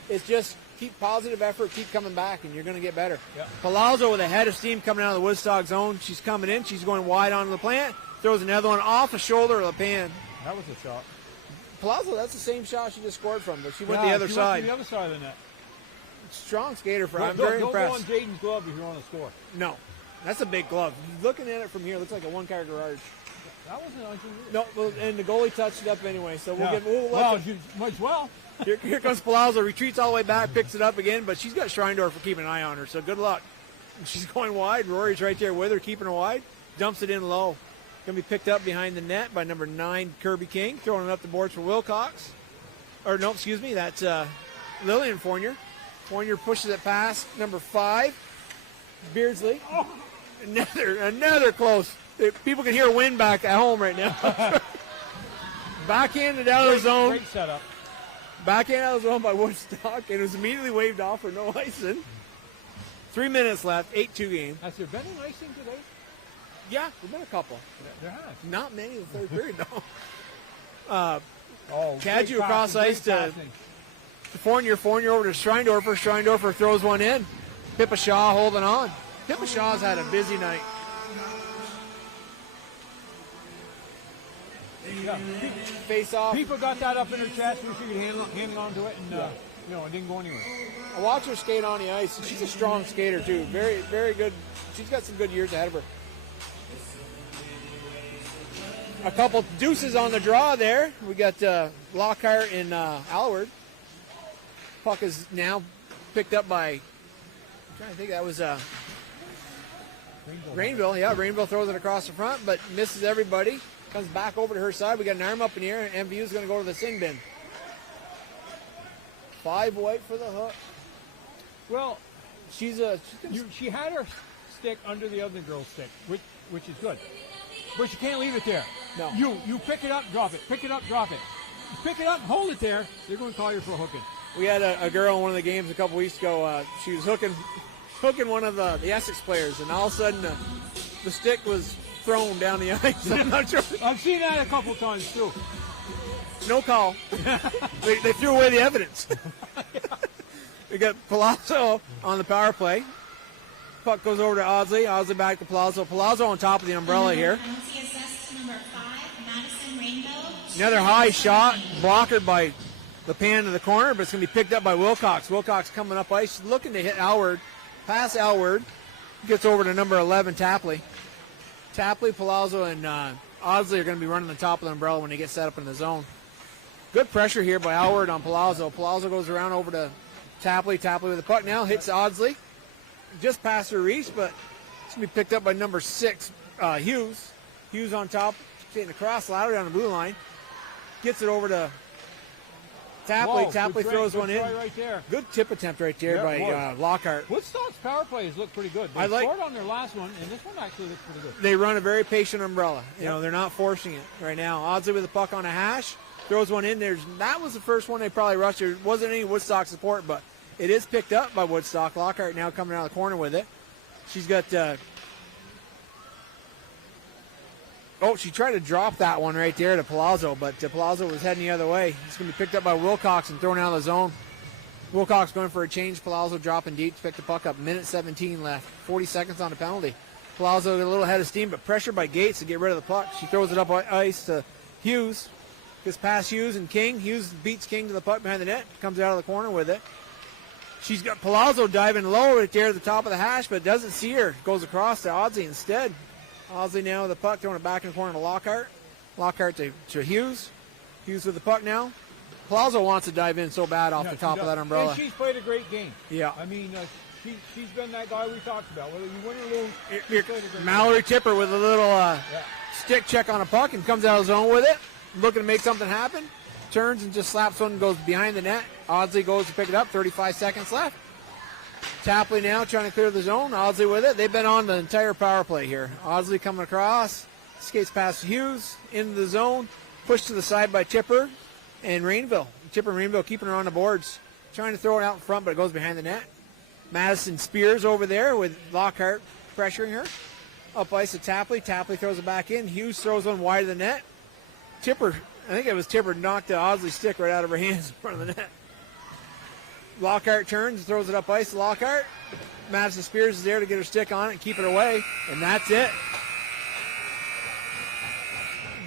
It's just keep positive effort, keep coming back, and you're going to get better. Yep. Palazzo with a head of steam coming out of the Woodstock zone. She's coming in. She's going wide on LaPlante. Throws another one off the shoulder of LaPan. That was a shot. Palazzo, that's the same shot she just scored from, but she went the other side. Went to the other side of the net. Strong skater for her. I'm very impressed. Don't go on Jaden's glove if you want to score. No. That's a big glove. Looking at it from here, it looks like a one-car garage. That wasn't unusual. No, and the goalie touched it up anyway, so you might as well. Here comes Palazzo, retreats all the way back, picks it up again, but she's got Schreindorf for keeping an eye on her, so good luck. She's going wide. Rory's right there with her, keeping her wide. Dumps it in low. Going to be picked up behind the net by number 9, Kirby King, throwing it up the boards for Wilcox. That's Lillian Fournier. Fournier pushes it past number 5, Beardsley. Oh. Another close. People can hear wind back at home right now. Backhanded out of the zone. Great setup. Backhand out of the zone by Woodstock, and it was immediately waved off for no icing. 3 minutes left, 8-2 game. Has there been an icing today? Yeah, there's been a couple. There has. Not many in the third period, though. Cadju across ice to Fournier over to Schreindorfer. Schreindorfer throws one in. Pippa Shaw holding on. Pippa Shaw's had a busy night. Yeah. Face off. People got that up in her chest. We figured hang on to it, and it didn't go anywhere. I watch her skate on the ice. She's a strong skater too. Very, very good. She's got some good years ahead of her. A couple deuces on the draw there. We got Lockhart and Alward. Puck is now picked up by. I'm trying to think. That was Rainville. Yeah, Rainville throws it across the front, but misses everybody. Comes back over to her side. We got an arm up in the air, and MVU is going to go to the sing bin. 5 white for the hook. Well, she had her stick under the other girl's stick, which is good. But you can't leave it there. No. You pick it up, drop it. Pick it up, drop it. You pick it up, hold it there. They're going to call you for hooking. We had a girl in one of the games a couple weeks ago. She was hooking one of the Essex players, and all of a sudden the stick was thrown down the ice. I'm not sure. I've seen that a couple times too. No call. they threw away the evidence. We got Palazzo on the power play. Puck goes over to Audsley. Audsley back to Palazzo. Palazzo on top of the umbrella here. Penalty assessed to number 5, Madison Rainbow. Another high shot, blocked by the pan to the corner, but it's going to be picked up by Wilcox. Wilcox coming up ice, looking to hit Alward. Pass Alward. Gets over to number 11, Tapley. Tapley, Palazzo, and Audsley are going to be running the top of the umbrella when they get set up in the zone. Good pressure here by Alward on Palazzo. Palazzo goes around over to Tapley. Tapley with the puck now. Hits Audsley. Just past her reach, but it's going to be picked up by number 6, Hughes. Hughes on top, taking the cross ladder down the blue line. Gets it over to Tapley. Whoa, Tapley throws one in. Right there. Good tip attempt right there by Lockhart. Woodstock's power plays look pretty good. They scored on their last one, and this one actually looks pretty good. They run a very patient umbrella. You know, they're not forcing it right now. Audsley with the puck on a hash. Throws one in. That was the first one they probably rushed. There wasn't any Woodstock support, but it is picked up by Woodstock. Lockhart now coming out of the corner with it. She's got... she tried to drop that one right there to Palazzo, but Palazzo was heading the other way. It's going to be picked up by Wilcox and thrown out of the zone. Wilcox going for a change. Palazzo dropping deep to pick the puck up. Minute 17 left. 40 seconds on the penalty. Palazzo got a little head of steam, but pressure by Gates to get rid of the puck. She throws it up ice to Hughes. Gets past Hughes and King. Hughes beats King to the puck behind the net. Comes out of the corner with it. She's got Palazzo diving low right there at the top of the hash, but doesn't see her. Goes across to Audsley instead. Audsley now with the puck, throwing it back in the corner to Lockhart. Lockhart to Hughes. Hughes with the puck now. Palazzo wants to dive in so bad off the top of that umbrella. And she's played a great game. Yeah. I mean, she's been that guy we talked about. Whether you win or lose, she's played a great Mallory game. Tipper with a little stick check on a puck and comes out of the zone with it. Looking to make something happen. Turns and just slaps one and goes behind the net. Audsley goes to pick it up. 35 seconds left. Tapley now trying to clear the zone. Audsley with it. They've been on the entire power play here. Audsley coming across. Skates past Hughes into the zone. Pushed to the side by Tipper and Rainville. Tipper and Rainville keeping her on the boards. Trying to throw it out in front, but it goes behind the net. Madison Spears over there with Lockhart pressuring her. Up ice to Tapley. Tapley throws it back in. Hughes throws one wide of the net. Tipper, I think it was Tipper, knocked the Audsley stick right out of her hands in front of the net. Lockhart turns and throws it up ice to Lockhart. Madison Spears is there to get her stick on it and keep it away, and that's it.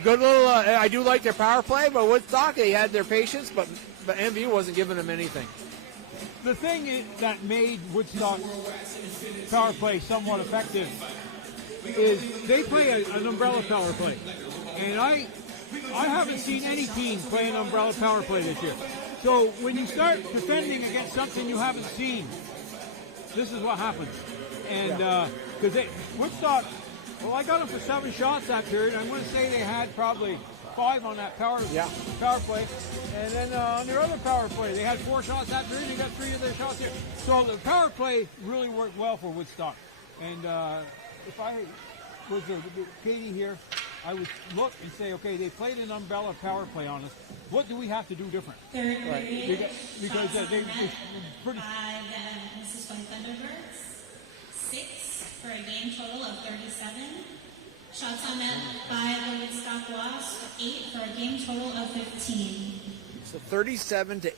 Good little, I do like their power play, but Woodstock, they had their patience, but MVU wasn't giving them anything. The thing that made Woodstock power play somewhat effective is they play an umbrella power play. And I haven't seen any team play an umbrella power play this year. So when you start defending against something you haven't seen, this is what happens. And because Woodstock, I got them for 7 shots that period. I'm going to say they had probably 5 on that power play. And then on their other power play, they had 4 shots that period. They got 3 of their shots here. So the power play really worked well for Woodstock. And if I was Katie here, I would look and say, okay, they played an umbrella power play on us. What do we have to do different? Right. Because they pretty... 5, this is from Thunderbirds. 6 for a game total of 37. Shots on net by the Woodstock Wasps, 8 for a game total of 15. So 37 to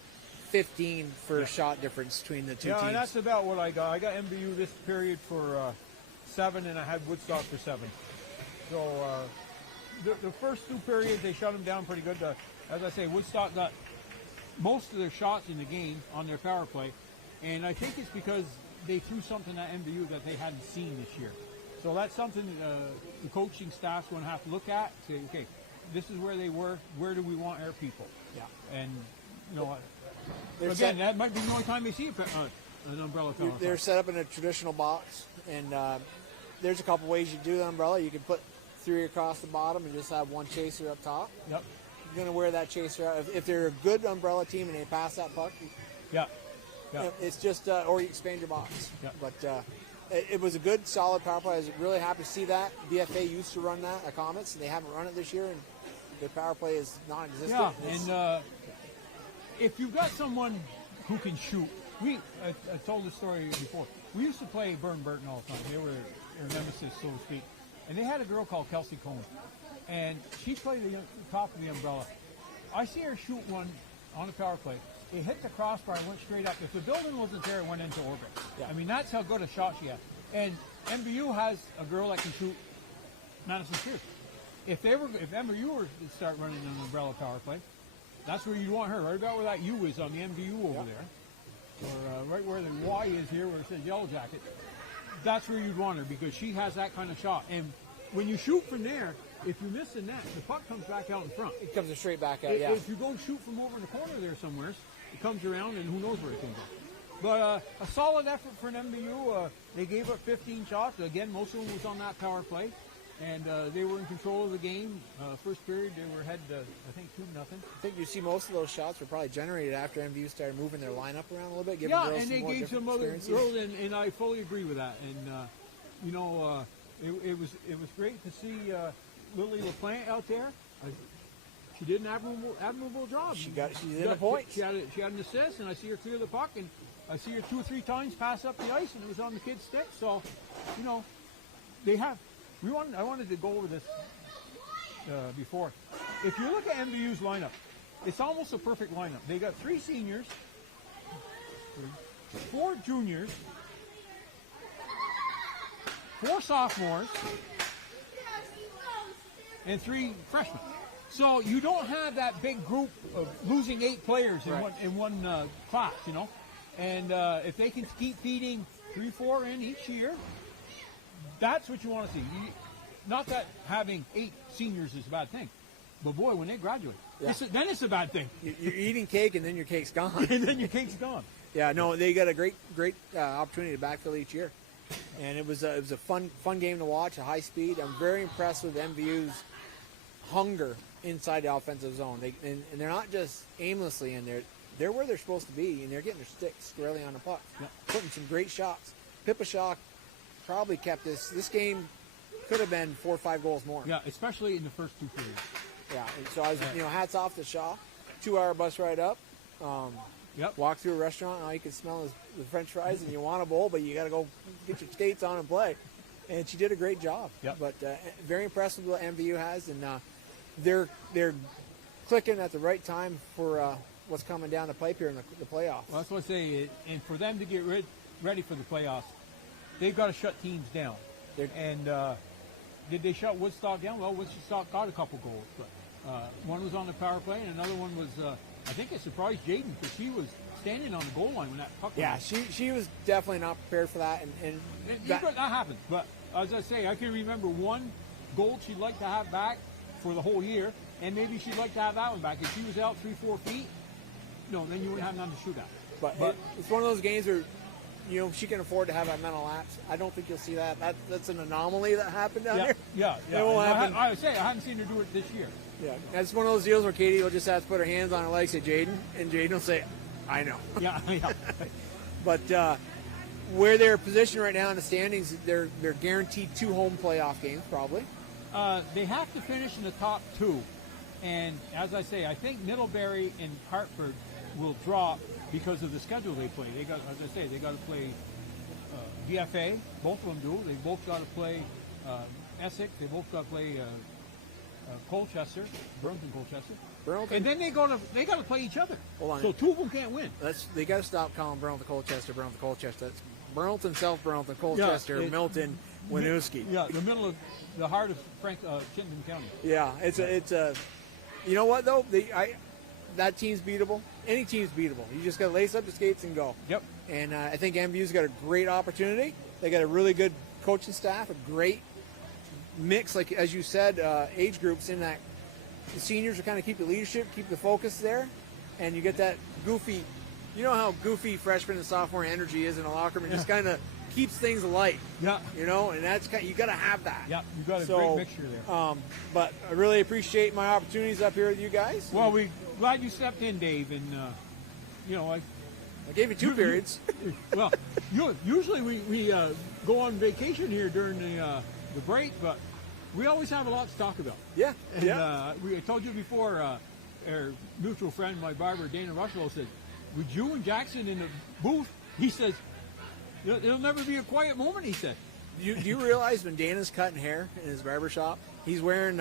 15 for a shot difference between the two teams. Yeah, and that's about what I got. I got MVU this period for 7, and I had Woodstock for 7. So the first 2 periods, they shut them down pretty good. As I say, Woodstock got most of their shots in the game on their power play, and I think it's because they threw something at MVU that they hadn't seen this year. So that's something the coaching staff's going to have to look at. Say, okay, this is where they were. Where do we want our people? Yeah. And, again, that might be the only time they see an umbrella power play. They're set up in a traditional box, and there's a couple ways you do the umbrella. You can put 3 across the bottom and just have 1 chaser up top. Yep. You're going to wear that chaser out. If they're a good umbrella team and they pass that puck, it's just, or you expand your box. Yeah. But it was a good, solid power play. I was really happy to see that. BFA used to run that at Comets, and they haven't run it this year, and their power play is non-existent. Yeah, and if you've got someone who can shoot, I told this story before. We used to play Burton all the time. They were their nemesis, so to speak. and they had a girl called Kelsey Combs, and she played the top of the umbrella. I see her shoot one on the power play. It hit the crossbar and went straight up. If the building wasn't there, it went into orbit. Yeah. I mean, that's how good a shot she had. And MVU has a girl that can shoot Madison Spears. If MVU were to start running an umbrella power play, that's where you'd want her. Right about where that U is on the MVU over there, or right where the Y is here, where it says Yellow Jacket. That's where you'd want her because she has that kind of shot. And when you shoot from there, if you miss the net, the puck comes back out in front. It comes straight back out. If you go shoot from over in the corner there somewhere, it comes around and who knows where it comes out. But a solid effort for an MVU. They gave up 15 shots. Again, most of them was on that power play. And they were in control of the game. First period, they were ahead, I think, 2-0. I think you see most of those shots were probably generated after MVU started moving their lineup around a little bit. Yeah, and they gave some other girls, and I fully agree with that. And, it was great to see Lily LaPlante out there. She did an admirable job. She did a point. She had an assist, and I see her clear the puck, and I see her 2 or 3 times pass up the ice, and it was on the kid's stick. So, they have. I wanted to go over this before. If you look at MVU's lineup, it's almost a perfect lineup. They got 3 seniors, 4 juniors, 4 sophomores, and 3 freshmen. So you don't have that big group of losing 8 players in one class, And if they can keep feeding 3-4 in each year, that's what you want to see. Not that having 8 seniors is a bad thing, but boy, when they graduate, then it's a bad thing. You're eating cake, and then your cake's gone. And then your cake's gone. Yeah, no, they got a great opportunity to backfill each year, and it was a fun game to watch, a high speed. I'm very impressed with MVU's hunger inside the offensive zone. And they're not just aimlessly in there; they're where they're supposed to be, and they're getting their sticks squarely on the puck, putting some great shots. Pippa Shaw probably kept this game. Could have been 4 or 5 goals more. Yeah, especially in the first 2 periods. Yeah, and so I was, hats off to Shaw. 2-hour bus ride up. Walk through a restaurant, and all you can smell is the French fries, and you want a bowl, but you got to go get your skates on and play. And she did a great job. Yep. But very impressed with what MVU has, and they're clicking at the right time for what's coming down the pipe here in the playoffs. Well, that's what I say. And for them to get ready for the playoffs, they've got to shut teams down. Did they shut Woodstock down? Well, Woodstock got a couple goals, but one was on the power play, and another one was, I think it surprised Jaden because she was standing on the goal line when that puck went. Yeah, she was definitely not prepared for that. And that happens. But as I say, I can remember one goal she'd like to have back for the whole year, and maybe she'd like to have that one back. If she was out 3-4 feet, then you wouldn't have none to shoot at. But it's one of those games where, she can afford to have that mental lapse. I don't think you'll see that. That's an anomaly that happened down there. Yeah. It won't happen. I would say I haven't seen her do it this year. Yeah, that's one of those deals where Katie will just have to put her hands on her legs at Jaden, and Jaden will say, I know. Yeah. But where they're positioned right now in the standings, they're guaranteed 2 home playoff games, probably. They have to finish in the top 2. And as I say, I think Middlebury and Hartford will drop because of the schedule they play. They got to play VFA. Both of them do. They both got to play Essex. They both got to play Colchester, Burlington, Colchester. And then they got to play each other. Hold on. So 2 of them can't win. They got to stop calling Burlington, Colchester. That's Burlington, South Burlington, Colchester, Milton, Winooski. Yeah, the heart of Chittenden County. Yeah, it's a. You know what though? That team's beatable. Any team's beatable. You just got to lace up the skates and go. Yep. And I think MVU's got a great opportunity. They got a really good coaching staff, a great mix, like as you said, age groups in that. The seniors are kind of keep the leadership, keep the focus there, and you get that goofy. You know how goofy freshman and sophomore energy is in a locker room. It just kind of keeps things light. Yeah. And that's you got to have that. Yeah, you got a great mixture there. But I really appreciate my opportunities up here with you guys. Well, we're glad you stepped in, Dave, and I gave you 2 periods. Well, usually we go on vacation here during the break, but we always have a lot to talk about. Yeah. And, I told you before, our mutual friend, my barber, Dana Rushlow, said, with you and Jackson in the booth, he says, there'll never be a quiet moment, he said. Do you realize when Dana's cutting hair in his barber shop, he's wearing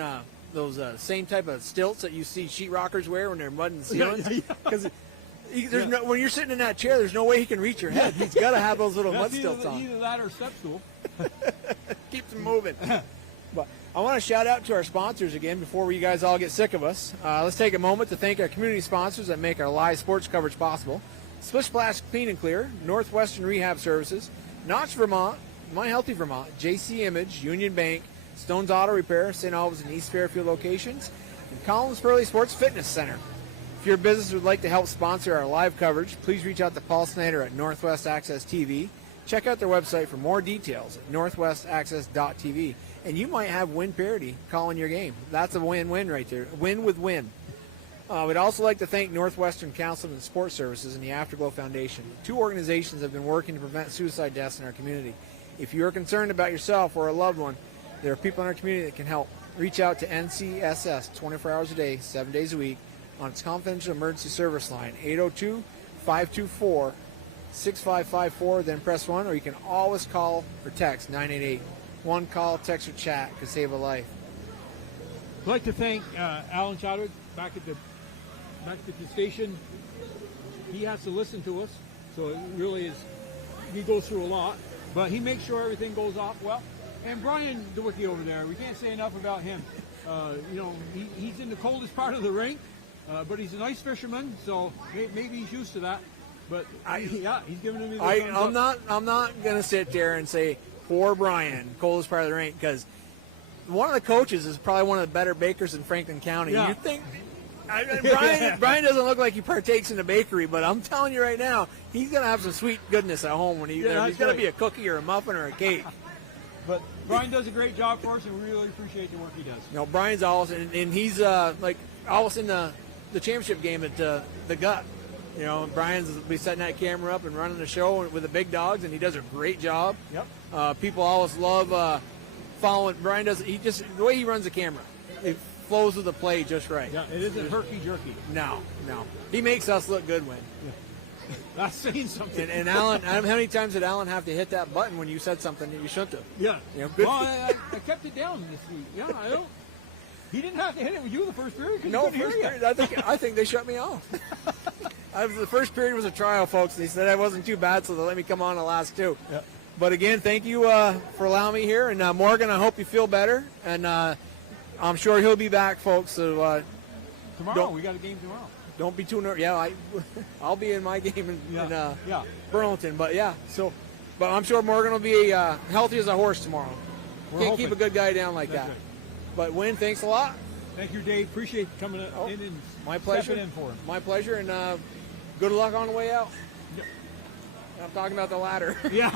those same type of stilts that you see sheetrockers wear when they're mudding ceilings? Because when you're sitting in that chair, there's no way he can reach your head. He's got to have those little mud stilts on. Either that or step stool. Keeps him moving. But I want to shout out to our sponsors again before you guys all get sick of us. Let's take a moment to thank our community sponsors that make our live sports coverage possible. Splish Splash Clean and Clear, Northwestern Rehab Services, Notch, Vermont, My Healthy Vermont, JC Image, Union Bank, Stone's Auto Repair, St. Albans and East Fairfield locations, and Collins Furley Sports Fitness Center. If your business would like to help sponsor our live coverage, please reach out to Paul Snyder at Northwest Access TV. Check out their website for more details at northwestaccess.tv. And you might have Win Parity calling your game. That's a win-win right there. Win with win. We'd also like to thank Northwestern Counseling and Sports Services and the Afterglow Foundation. Two organizations have been working to prevent suicide deaths in our community. If you are concerned about yourself or a loved one, there are people in our community that can help. Reach out to NCSS 24 hours a day, 7 days a week on its confidential emergency service line, 802-524-6554. Then press 1, or you can always call or text 988. One call, text, or chat could save a life. I'd like to thank Alan Chadwick back at the station. He has to listen to us, so it really is. He goes through a lot, but he makes sure everything goes off well. And Brian DeWicki over there, we can't say enough about him. He's in the coldest part of the rink, but he's an ice fisherman, so maybe he's used to that. But he's giving me the thumbs up. I'm not gonna sit there and say poor Brian, coldest part of the rink, because one of the coaches is probably one of the better bakers in Franklin County. Yeah. You think Brian doesn't look like he partakes in the bakery, but I'm telling you right now, he's gonna have some sweet goodness at home when he's gonna be a cookie or a muffin or a cake. But Brian does a great job for us, and we really appreciate the work he does. Brian's always, and he's always in the championship game at the Gut. Brian's be setting that camera up and running the show with the big dogs, and he does a great job. Yep. People always love following Brian. The way he runs the camera, it flows with the play just right. Yeah, it isn't herky-jerky. No. He makes us look good when. Yeah. That's saying something. And Alan, how many times did Alan have to hit that button when you said something that you shouldn't have? Yeah. Good. Well, I kept it down this week. Yeah, I don't. He didn't have to hit it with you the first period because No, he couldn't hear first period. I think they shut me off. The first period was a trial, folks. They said I wasn't too bad, so they let me come on the last two. Yeah. But again, thank you for allowing me here. And Morgan, I hope you feel better. And I'm sure he'll be back, folks. So tomorrow, we got a game tomorrow. Don't be too nervous. Yeah, I'll be in my game in Burlington. But but I'm sure Morgan will be healthy as a horse tomorrow. Can't keep a good guy down like that. Right. But Win, thanks a lot. Thank you, Dave. Appreciate you coming in and my pleasure. stepping in for him. My pleasure, and good luck on the way out. Yeah. I'm talking about the ladder. Yeah.